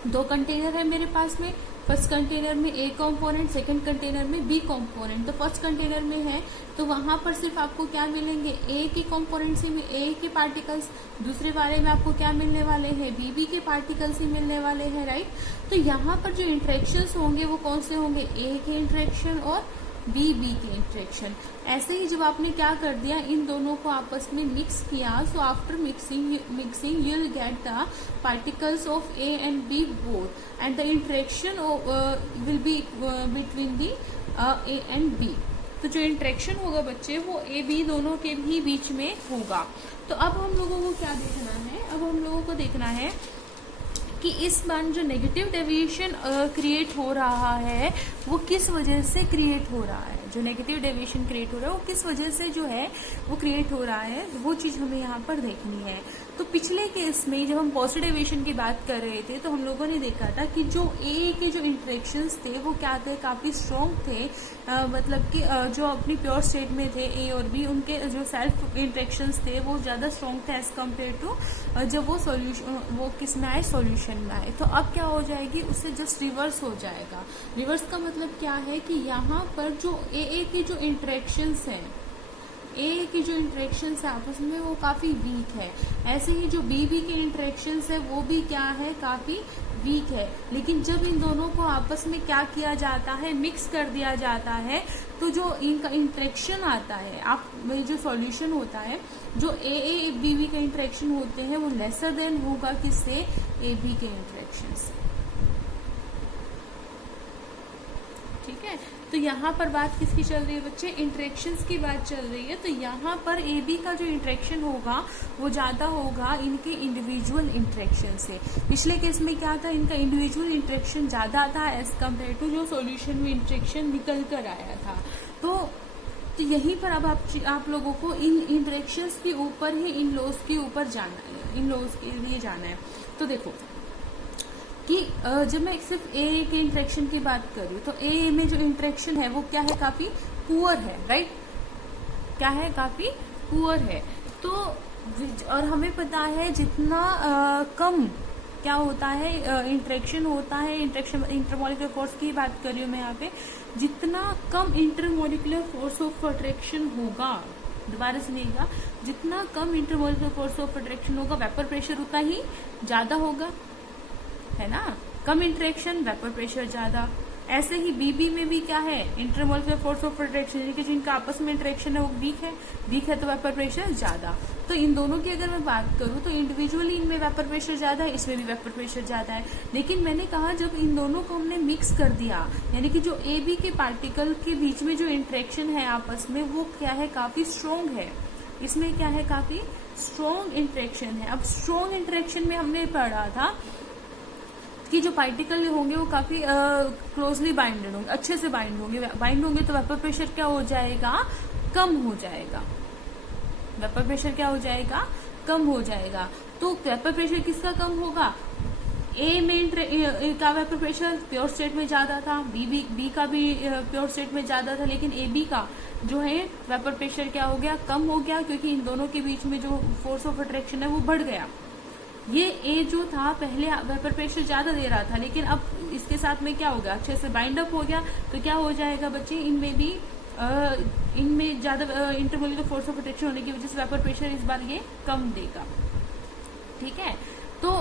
दो कंटेनर है मेरे पास में, फर्स्ट कंटेनर में ए कंपोनेंट, सेकंड कंटेनर में बी कंपोनेंट। तो फर्स्ट कंटेनर में है तो वहां पर सिर्फ आपको क्या मिलेंगे, ए के कंपोनेंट से ए के पार्टिकल्स, दूसरे वाले में आपको क्या मिलने वाले हैं, बी के पार्टिकल्स ही मिलने वाले हैं, राइट। तो यहाँ पर जो इंटरेक्शंस होंगे वो कौन से होंगे, ए के इंटरेक्शन और बी के इंटरेक्शन। ऐसे ही जब आपने क्या कर दिया, इन दोनों को आपस में मिक्स किया, so after mixing you will get the particles of A and B both and the interaction will be between the A and B. तो जो इंटरेक्शन होगा बच्चे वो ए बी दोनों के भी बीच में होगा। तो अब हम लोगों को क्या देखना है, अब हम लोगों को देखना है कि इस बार जो नेगेटिव डेविएशन क्रिएट हो रहा है वो किस वजह से क्रिएट हो रहा है, जो नेगेटिव डेविएशन क्रिएट हो रहा है वो किस वजह से जो है वो क्रिएट हो रहा है, वो चीज हमें यहाँ पर देखनी है। तो पिछले केस में जब हम पॉजिटिव डेविएशन की बात कर रहे थे तो हम लोगों ने देखा था कि जो ए के जो इंटरेक्शंस थे वो क्या थे, काफी स्ट्रॉन्ग थे, मतलब कि जो अपनी प्योर स्टेट में थे ए और बी, उनके जो सेल्फ इंटरेक्शंस थे वो ज्यादा स्ट्रॉन्ग थे एज कम्पेयर टू जब वो सॉल्यूशन वो किस में आए, सॉल्यूशन में आए। तो अब क्या हो जाएगी, उससे जस्ट रिवर्स हो जाएगा। रिवर्स का मतलब क्या है कि यहाँ पर जो ए के जो इंटरेक्शंस हैं, ए की जो इंटरेक्शंस है आपस में वो काफी वीक है। ऐसे ही जो बी के इंटरेक्शंस है वो भी क्या है, काफी वीक है। लेकिन जब इन दोनों को आपस में क्या किया जाता है, मिक्स कर दिया जाता है, तो जो इनका इंटरेक्शन आता है, आप जो सॉल्यूशन होता है, जो ए बी का इंटरेक्शन होते हैं वो लेसर देन होगा किससे, ए बी के इंटरेक्शन से। ठीक है, तो यहाँ पर बात किसकी चल रही है बच्चे, इंटरेक्शंस की बात चल रही है। तो यहाँ पर ए बी का जो इंटरेक्शन होगा वो ज्यादा होगा इनके इंडिविजुअल इंटरेक्शन से। पिछले केस में क्या था, इनका इंडिविजुअल इंटरेक्शन ज्यादा था एज कम्पेयर टू जो सॉल्यूशन में इंटरेक्शन निकल कर आया था। तो यहीं पर अब आप लोगों को इन इंटरेक्शंस के ऊपर ही इन लॉज के ऊपर जाना है, इन लॉज के लिए जाना है। तो देखो कि जब मैं सिर्फ ए के इंटरेक्शन की बात करूं तो ए में जो इंटरेक्शन है वो क्या है, काफी पुअर है, राइट, क्या है, काफी पुअर है। तो और हमें पता है जितना कम क्या होता है इंटरेक्शन होता है, इंटरमोलिकुलर फोर्स की बात कर रही हूँ मैं यहाँ पे, जितना कम इंटरमोलिकुलर फोर्स ऑफ अट्रैक्शन होगा, दोबारा सुनिएगा, जितना कम इंटरमोलिकुलर फोर्स ऑफ अट्रैक्शन होगा वेपर प्रेशर उतना ही ज्यादा होगा, है ना। कम इंटरेक्शन वेपर प्रेशर ज्यादा। ऐसे ही बीबी में भी क्या है, इंटरमोलिकुलर फोर्स ऑफ अट्रैक्शन, यानी कि जिनका आपस में इंटरेक्शन है वो वीक है तो वेपर प्रेशर ज्यादा। तो इन दोनों की अगर मैं बात करूं तो इंडिविजुअली इनमें वेपर प्रेशर ज्यादा है, इसमें भी वेपर प्रेशर ज्यादा है। लेकिन मैंने कहा जब इन दोनों को हमने मिक्स कर दिया, यानी कि जो ए बी के पार्टिकल के बीच में जो इंटरेक्शन है आपस में वो क्या है, काफी स्ट्रोंग है। इसमें क्या है, काफी स्ट्रोंग इंटरेक्शन है। अब स्ट्रोंग इंटरेक्शन में हमने पढ़ा था कि जो पार्टिकल होंगे वो काफी क्लोजली बाइंडेड होंगे, अच्छे से बाइंड होंगे तो वेपर प्रेशर क्या हो जाएगा, कम हो जाएगा। वेपर प्रेशर क्या हो जाएगा, कम हो जाएगा। तो वेपर प्रेशर किसका कम होगा, ए में का वेपर प्रेशर प्योर स्टेट में ज्यादा था, बी का भी प्योर स्टेट में ज्यादा था, लेकिन ए बी का जो है वेपर प्रेशर क्या हो गया, कम हो गया, क्योंकि इन दोनों के बीच में जो फोर्स ऑफ अट्रैक्शन है वो बढ़ गया। ये ए जो था पहले वेपर प्रेशर ज्यादा दे रहा था, लेकिन अब इसके साथ में क्या हो गया, अच्छे से बाइंड अप हो गया, तो क्या हो जाएगा बच्चे, इनमें भी इनमें ज्यादा इंटरमोलिकुलर फोर्स ऑफ अट्रैक्शन होने की वजह से वेपर प्रेशर इस बार ये कम देगा। ठीक है, तो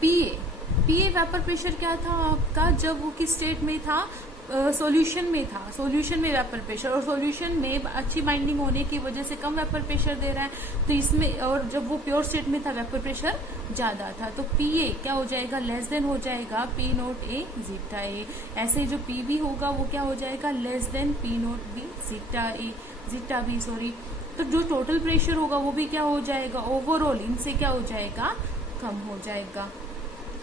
पीए वेपर प्रेशर क्या था आपका, जब वो किस स्टेट में था, सॉल्यूशन में था, सॉल्यूशन में वेपर प्रेशर, और सॉल्यूशन में अच्छी बाइंडिंग होने की वजह से कम वेपर प्रेशर दे रहा है, तो इसमें, और जब वो प्योर स्टेट में था वेपर प्रेशर ज्यादा था, तो पीए क्या हो जाएगा, लेस देन हो जाएगा P naught A zeta A. ऐसे ही जो पीबी होगा वो क्या हो जाएगा, less than P naught B zeta B sorry. तो जो टोटल प्रेशर होगा वो भी क्या हो जाएगा, ओवरऑल इनसे क्या हो जाएगा, कम हो जाएगा,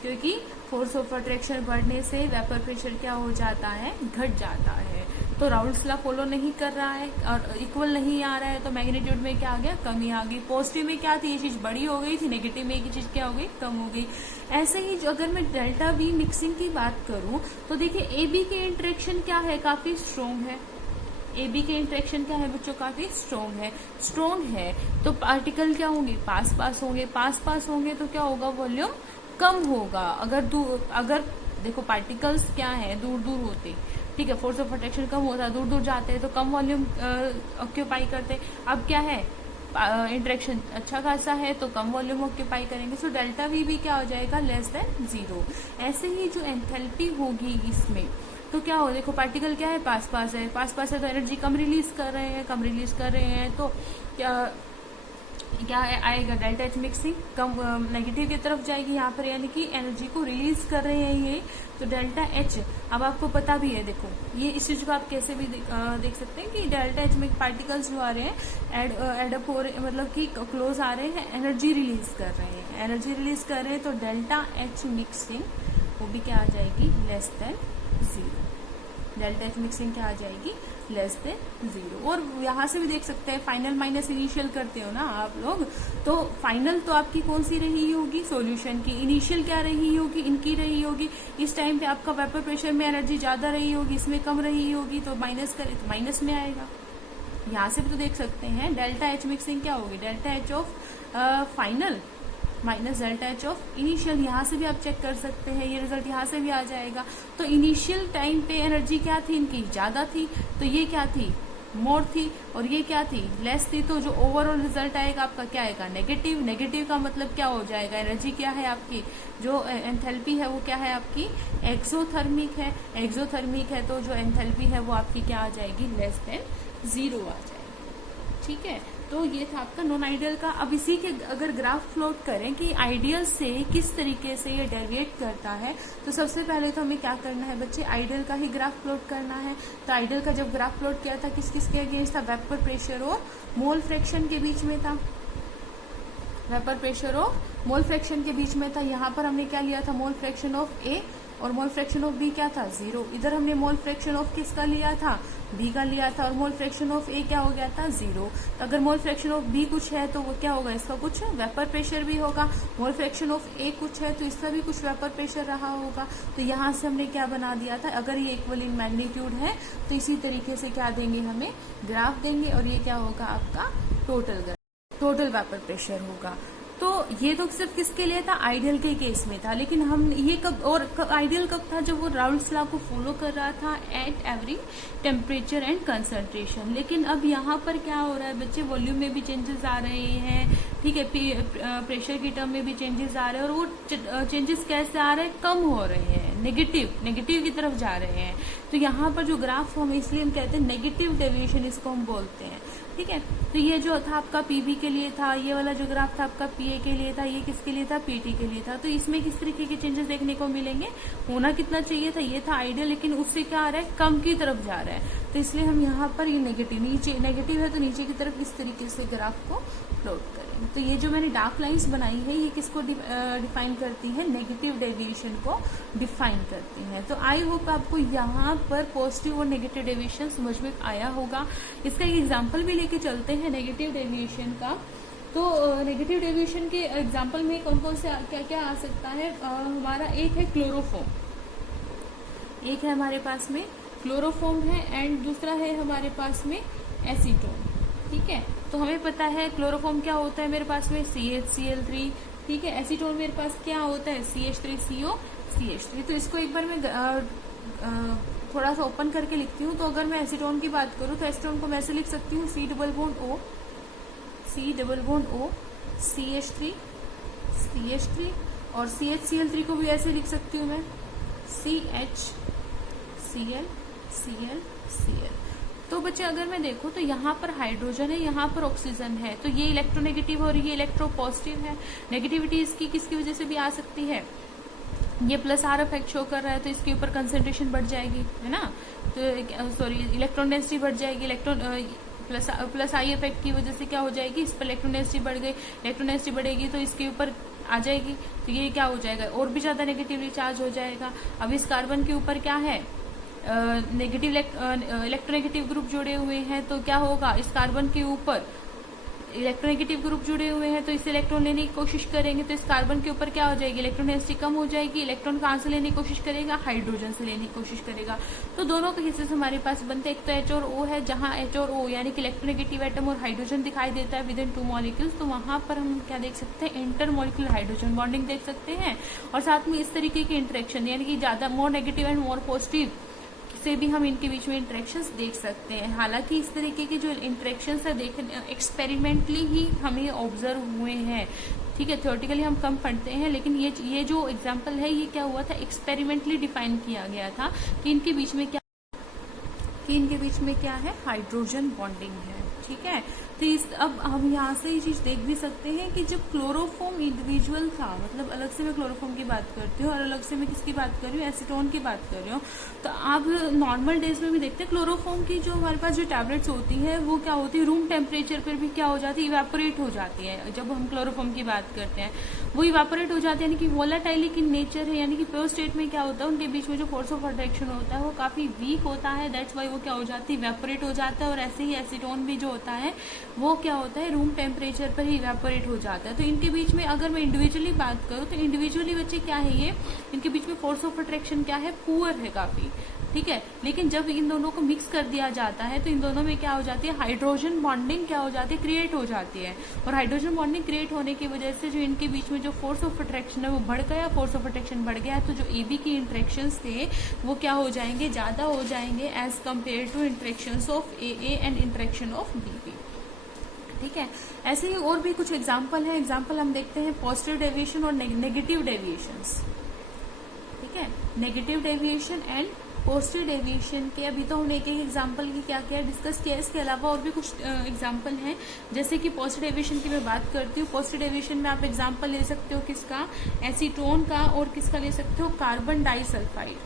क्योंकि फोर्स ऑफ अट्रैक्शन बढ़ने से वेपर प्रेशर क्या हो जाता है, घट जाता है। तो राउल्स लॉ फॉलो नहीं कर रहा है और इक्वल नहीं आ रहा है, तो मैग्नीट्यूड में क्या आ गया, कमी आ गई। पॉजिटिव में क्या थी, ये चीज बड़ी हो गई थी, नेगेटिव में ये चीज क्या हो गई, कम हो गई। ऐसे ही जो अगर मैं डेल्टा वी मिक्सिंग की बात करूं तो देखिए ए बी के इंटरेक्शन क्या है, काफी स्ट्रोंग है। ए बी के इंटरेक्शन क्या है बच्चों, काफी स्ट्रोंग है। तो पार्टिकल क्या होंगे, पास होंगे तो क्या होगा, वॉल्यूम कम होगा। अगर देखो पार्टिकल्स क्या है, दूर होते, ठीक है, फोर्स ऑफ अट्रैक्शन कम होता है, दूर जाते हैं तो कम वॉल्यूम ऑक्यूपाई करते। अब क्या है, इंटरेक्शन अच्छा खासा है तो कम वॉल्यूम ऑक्यूपाई करेंगे, सो डेल्टा वी भी क्या हो जाएगा, लेस देन 0। ऐसे ही जो एंथैल्पी होगी इसमें, तो क्या हो, देखो पार्टिकल क्या है, पास है तो एनर्जी कम रिलीज कर रहे हैं तो क्या आएगा, डेल्टा एच मिक्सिंग कम नेगेटिव की तरफ जाएगी यहाँ पर, यानी कि एनर्जी को रिलीज कर रहे हैं ये, तो डेल्टा एच। अब आपको पता भी है, देखो ये इस चीज को आप कैसे भी देख सकते हैं कि डेल्टा एच में पार्टिकल्स जो आ रहे हैं एडअप हो रहे, मतलब कि क्लोज आ रहे हैं, एनर्जी रिलीज कर रहे हैं, तो डेल्टा एच मिक्सिंग वो भी क्या आ जाएगी, less than 0। Delta H mixing क्या आ जाएगी, लेस देन 0। और यहाँ से भी देख सकते हैं, फाइनल माइनस इनिशियल करते हो ना आप लोग, तो फाइनल तो आपकी कौन सी रही होगी, सॉल्यूशन की। इनिशियल क्या रही होगी, इनकी रही होगी। इस टाइम पे आपका वेपर प्रेशर में एनर्जी ज्यादा रही होगी, इसमें कम रही होगी, तो माइनस करें तो माइनस में आएगा। यहाँ से भी तो देख सकते हैं, डेल्टा एच मिक्सिंग क्या होगी, delta H of final minus delta H of initial. यहाँ से भी आप चेक कर सकते हैं, ये रिजल्ट यहाँ से भी आ जाएगा। तो इनिशियल टाइम पे एनर्जी क्या थी, इनकी ज्यादा थी, तो ये क्या थी, मोर थी और ये क्या थी, लेस थी। तो जो ओवरऑल रिजल्ट आएगा आपका क्या आएगा, नेगेटिव। नेगेटिव का मतलब क्या हो जाएगा, एनर्जी क्या है आपकी, जो एंथैल्पी है वो क्या है आपकी, एक्सोथर्मिक है। एक्सोथर्मिक है तो जो एंथैल्पी है वो आपकी क्या आ जाएगी, लेस देन 0 आ जाएगी। ठीक है, तो ये था आपका नॉन आइडियल का। अब इसी के अगर ग्राफ प्लॉट करें कि आइडियल से किस तरीके से ये डेविएट करता है, तो सबसे पहले तो हमें क्या करना है बच्चे, आइडियल का ही ग्राफ प्लॉट करना है। तो आइडियल का जब ग्राफ प्लॉट किया था किस किस के अगेंस्ट था, वेपर प्रेशर और मोल फ्रैक्शन के बीच में था। वेपर प्रेशर और मोल फ्रैक्शन के बीच में था। यहाँ पर हमने क्या लिया था, मोल फ्रैक्शन ऑफ ए और मोल फ्रैक्शन ऑफ बी क्या था, 0। इधर हमने मोल फ्रैक्शन ऑफ किसका लिया था, बी का लिया था, और मोल फ्रैक्शन ऑफ ए क्या हो गया था, 0। तो अगर मोल फ्रैक्शन ऑफ बी कुछ है तो वो क्या होगा, इसका कुछ वेपर प्रेशर भी होगा। मोल फ्रैक्शन ऑफ ए कुछ है तो इसका भी कुछ वेपर प्रेशर रहा होगा। तो यहाँ से हमने क्या बना दिया था, अगर ये इक्वल इन मैग्नीट्यूड है तो इसी तरीके से क्या देंगे, हमें ग्राफ देंगे, और ये क्या होगा आपका टोटल वेपर प्रेशर होगा। तो ये तो सिर्फ किसके लिए था, आइडियल के केस में था। लेकिन हम ये कब, और आइडियल कब था, जब वो राउल्ट्स लॉ को फॉलो कर रहा था at every temperature and concentration. लेकिन अब यहाँ पर क्या हो रहा है बच्चे, वॉल्यूम में भी चेंजेस आ रहे हैं, ठीक है, प्रेशर की टर्म में भी चेंजेस आ रहे हैं, और वो चेंजेस कैसे आ रहे हैं, कम हो रहे हैं, नेगेटिव की तरफ जा रहे हैं। तो यहाँ पर जो ग्राफ हम इसलिए हम कहते हैं नेगेटिव डेविएशन, इसको हम बोलते हैं। ठीक है, तो ये जो था आपका पीबी के लिए था, ये वाला जो ग्राफ था आपका पीए के लिए था, ये किसके लिए था, पीटी के लिए था। तो इसमें किस तरीके के चेंजेस देखने को मिलेंगे, होना कितना चाहिए था, ये था आइडियल, लेकिन उससे क्या आ रहा है, कम की तरफ जा रहा है। तो इसलिए हम यहाँ पर ये नेगेटिव है तो नीचे की तरफ इस तरीके से ग्राफ को प्लॉट करें। तो ये जो मैंने डार्क लाइंस बनाई है ये किसको डिफाइन करती है, नेगेटिव डेविएशन को डिफाइन करती है। तो आई होप आपको यहाँ पर पॉजिटिव और नेगेटिव डेविएशन समझ में आया होगा। इसका एक एग्जाम्पल भी लेके चलते हैं नेगेटिव डेविएशन का। तो नेगेटिव डेविएशन के एग्जाम्पल में कौन कौन से क्या क्या आ सकता है, हमारा एक है क्लोरोफॉर्म, एक है हमारे पास में क्लोरोफॉर्म है, एंड दूसरा है हमारे पास में एसीटोन। ठीक है, तो हमें पता है क्लोरोफॉर्म क्या होता है मेरे पास में, CHCl3। ठीक है, एसीटोन मेरे पास क्या होता है, CH3CO CH3। तो इसको एक बार मैं थोड़ा सा ओपन करके लिखती हूँ। तो अगर मैं एसीटोन की बात करूँ तो एसीटोन को मैं ऐसे लिख सकती हूँ, C double bond O CH3 और CHCl3 को भी ऐसे लिख सकती हूँ मैं, CHCl। तो बच्चे अगर मैं देखूं तो यहाँ पर हाइड्रोजन है, यहाँ पर ऑक्सीजन है, तो ये इलेक्ट्रोनेगेटिव और ये इलेक्ट्रोपॉजिटिव है। नेगेटिविटी इसकी किसकी वजह से भी आ सकती है, ये प्लस आर इफेक्ट शो कर रहा है तो इसके ऊपर कंसेंट्रेशन बढ़ जाएगी, है ना, तो सॉरी इलेक्ट्रॉन डेंसिटी बढ़ जाएगी। प्लस आई इफेक्ट की वजह से क्या हो जाएगी, इस पर इलेक्ट्रॉन डेंसिटी बढ़ गई, इलेक्ट्रॉन डेंसिटी बढ़ेगी तो इसके ऊपर आ जाएगी, तो ये क्या हो जाएगा, और भी ज्यादा नेगेटिवली चार्ज हो जाएगा। अब इस कार्बन के ऊपर क्या है, नेगेटिव इलेक्ट्रोनेगेटिव ग्रुप जुड़े हुए हैं, तो क्या होगा, इस कार्बन के ऊपर इलेक्ट्रोनेगेटिव ग्रुप जुड़े हुए हैं तो इससे इलेक्ट्रॉन लेने की कोशिश करेंगे, तो इस कार्बन के ऊपर क्या हो जाएगी, इलेक्ट्रॉन डेंसिटी कम हो जाएगी। इलेक्ट्रॉन कहाँ से लेने की कोशिश करेगा, हाइड्रोजन से लेने की कोशिश करेगा। तो दोनों के हिस्से हमारे पास बनते हैं, एक तो H और O है, जहाँ H और O यानी कि इलेक्ट्रोनेगेटिव एटम और हाइड्रोजन दिखाई देता है विद इन 2 मॉलिक्यूल्स, तो वहां पर हम क्या देख सकते हैं, इंटर मॉलिक्यूलर हाइड्रोजन बॉन्डिंग देख सकते हैं। और साथ में इस तरीके की इंटरेक्शन यानी कि ज्यादा more negative and more positive से भी हम इनके बीच में इंटरेक्शंस देख सकते हैं। हालांकि इस तरीके के जो इंटरेक्शंस है एक्सपेरिमेंटली ही हमें ऑब्जर्व हुए हैं। ठीक है, थ्योरेटिकली हम कम पढ़ते हैं, लेकिन ये जो एग्जांपल है ये क्या हुआ था, एक्सपेरिमेंटली डिफाइन किया गया था कि इनके बीच में क्या है, हाइड्रोजन बॉन्डिंग है। ठीक है, तो अब हम यहाँ से ये चीज देख भी सकते हैं कि जब क्लोरोफॉर्म इंडिविजुअल था, मतलब अलग से मैं क्लोरोफॉर्म की बात करती हूँ और अलग से मैं किसकी बात कर रही हूँ, एसीटोन की बात कर रही हूँ। तो आप नॉर्मल डेज में भी देखते हैं क्लोरोफॉर्म की जो हमारे पास जो टैबलेट्स होती है वो क्या होती है, रूम टेम्परेचर पर भी क्या हो जाती है, इवेपोरेट हो जाती है। जब हम क्लोरोफॉर्म की बात करते हैं वो इवेपोरेट हो जाती है, यानी कि वोलेटाइल इन नेचर है, यानी कि प्योर स्टेट में क्या होता है, उनके बीच में जो फोर्स ऑफ अट्रैक्शन होता है वो काफी वीक होता है, दैट्स वाई वो क्या हो जाती है, इवेपोरेट हो जाता है। और ऐसे ही एसीटोन भी जो होता है वो क्या होता है, रूम टेम्परेचर पर ही इवेपोरेट हो जाता है। तो इनके बीच में अगर मैं इंडिविजुअली बात करूँ तो इंडिविजुअली बच्चे क्या है, ये इनके बीच में फोर्स ऑफ अट्रैक्शन क्या है, पुअर है काफी, ठीक है। लेकिन जब इन दोनों को मिक्स कर दिया जाता है तो इन दोनों में क्या हो जाती है, हाइड्रोजन बॉन्डिंग क्या हो जाती है, क्रिएट हो जाती है। और हाइड्रोजन बॉन्डिंग क्रिएट होने की वजह से जो इनके बीच में जो फोर्स ऑफ अट्रैक्शन है वो बढ़ गया, फोर्स ऑफ अट्रैक्शन बढ़ गया, तो जो AB की इंटरेक्शंस थे वो क्या हो जाएंगे, ज्यादा हो जाएंगे as compare to interactions of AA and interaction of BB, ठीक है। ऐसे ही और भी कुछ एग्जाम्पल है। एग्जाम्पल हम देखते हैं पॉजिटिव डेविएशन और नेगेटिव डेविएशंस, ठीक है। Negative deviation and positive deviation के अभी तो हमने एक एक एग्जाम्पल की क्या क्या डिस्कस किया। इसके अलावा और भी कुछ एग्जाम्पल हैं, जैसे कि पॉजिटिव डेविएशन की मैं बात करती हूँ। पॉजिटिव डेविएशन में आप एग्जाम्पल ले सकते हो किसका, एसीटोन का, और किसका ले सकते हो, कार्बन डाइसल्फाइड,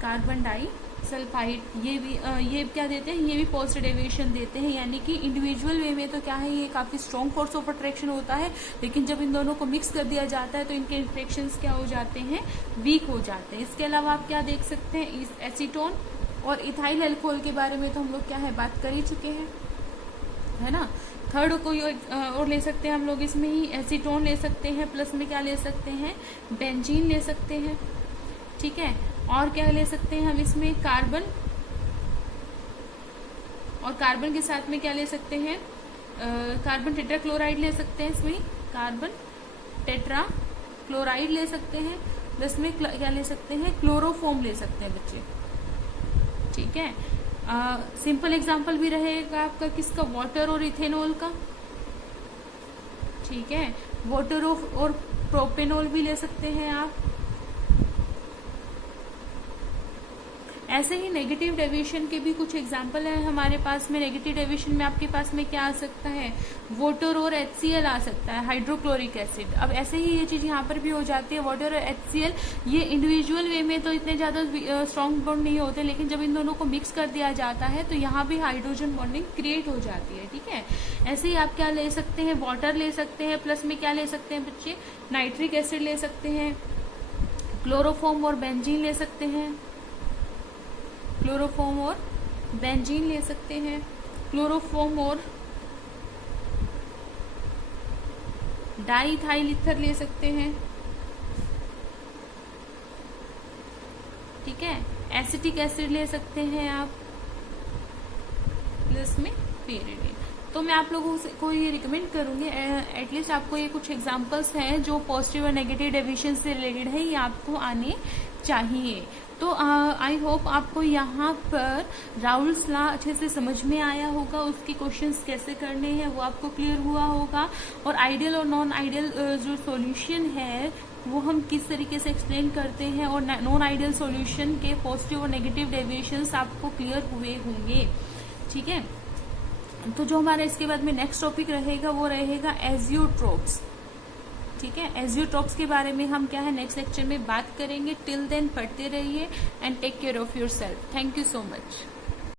कार्बन डाइसल्फाइड। ये क्या देते हैं, ये भी पॉजिटिव डेविएशन देते हैं, यानी कि इंडिविजुअल वे में तो क्या है, ये काफी स्ट्रॉन्ग फोर्स ऑफ अट्रैक्शन होता है, लेकिन जब इन दोनों को मिक्स कर दिया जाता है तो इनके इंटरेक्शंस क्या हो जाते हैं, वीक हो जाते हैं। इसके अलावा आप क्या देख सकते हैं, एसीटोन और इथाइल अल्कोहल के बारे में तो हम लोग क्या है, बात कर ही चुके हैं, है ना। थर्ड कोई और ले सकते हैं हम लोग, इसमें ही एसीटोन ले सकते हैं, प्लस में क्या ले सकते हैं, बेंजीन ले सकते हैं, ठीक है। और क्या ले सकते हैं हम इसमें, कार्बन, और कार्बन के साथ में क्या ले सकते हैं, कार्बन टेट्राक्लोराइड ले सकते हैं, इसमें कार्बन टेट्राक्लोराइड ले सकते हैं, प्लस में क्या ले सकते हैं, क्लोरोफॉर्म ले सकते हैं बच्चे, ठीक है। सिंपल एग्जांपल भी रहेगा आपका किसका, वाटर और इथेनॉल का, ठीक है। वाटर और प्रोपेनॉल भी ले सकते हैं आप। ऐसे ही नेगेटिव डेविएशन के भी कुछ एग्जाम्पल है हमारे पास में। नेगेटिव डेविएशन में आपके पास में क्या आ सकता है, वाटर और HCl आ सकता है, हाइड्रोक्लोरिक एसिड। अब ऐसे ही ये चीज यहाँ पर भी हो जाती है, वाटर और HCl, ये इंडिविजुअल वे में तो इतने ज्यादा स्ट्रॉन्ग बॉन्ड नहीं होते, लेकिन जब इन दोनों को मिक्स कर दिया जाता है तो यहाँ भी हाइड्रोजन बॉन्डिंग क्रिएट हो जाती है, ठीक है। ऐसे ही आप क्या ले सकते हैं, वाटर ले सकते हैं, प्लस में क्या ले सकते हैं बच्चे, नाइट्रिक एसिड ले सकते हैं, क्लोरोफॉर्म और बेंजीन ले सकते हैं, क्लोरोफॉर्म और बेंजीन ले सकते हैं, क्लोरोफॉर्म और डाइथाइल ईथर ले सकते हैं, ठीक है। एसिटिक एसिड ले सकते हैं आप, प्लस में पेरिडीन। तो मैं आप लोगों को ये रिकमेंड करूंगी, एटलीस्ट आपको ये कुछ एग्जांपल्स हैं जो पॉजिटिव और नेगेटिव डेविएशन से रिलेटेड है, ये आपको आने चाहिए। तो आई होप आपको यहाँ पर राउल्स लॉ अच्छे से समझ में आया होगा, उसके क्वेश्चंस कैसे करने हैं वो आपको क्लियर हुआ होगा, और आइडियल और नॉन आइडियल जो सॉल्यूशन है वो हम किस तरीके से एक्सप्लेन करते हैं, और नॉन आइडियल सॉल्यूशन के पॉजिटिव और नेगेटिव डेविएशंस आपको क्लियर हुए होंगे, ठीक है। तो जो हमारा इसके बाद में नेक्स्ट टॉपिक रहेगा वो रहेगा एजियोट्रोप्स, ठीक है। एजियोट्रोप्स के बारे में हम क्या है नेक्स्ट लेक्चर में बात करेंगे। टिल देन पढ़ते रहिए and take care of yourself. Thank you so much.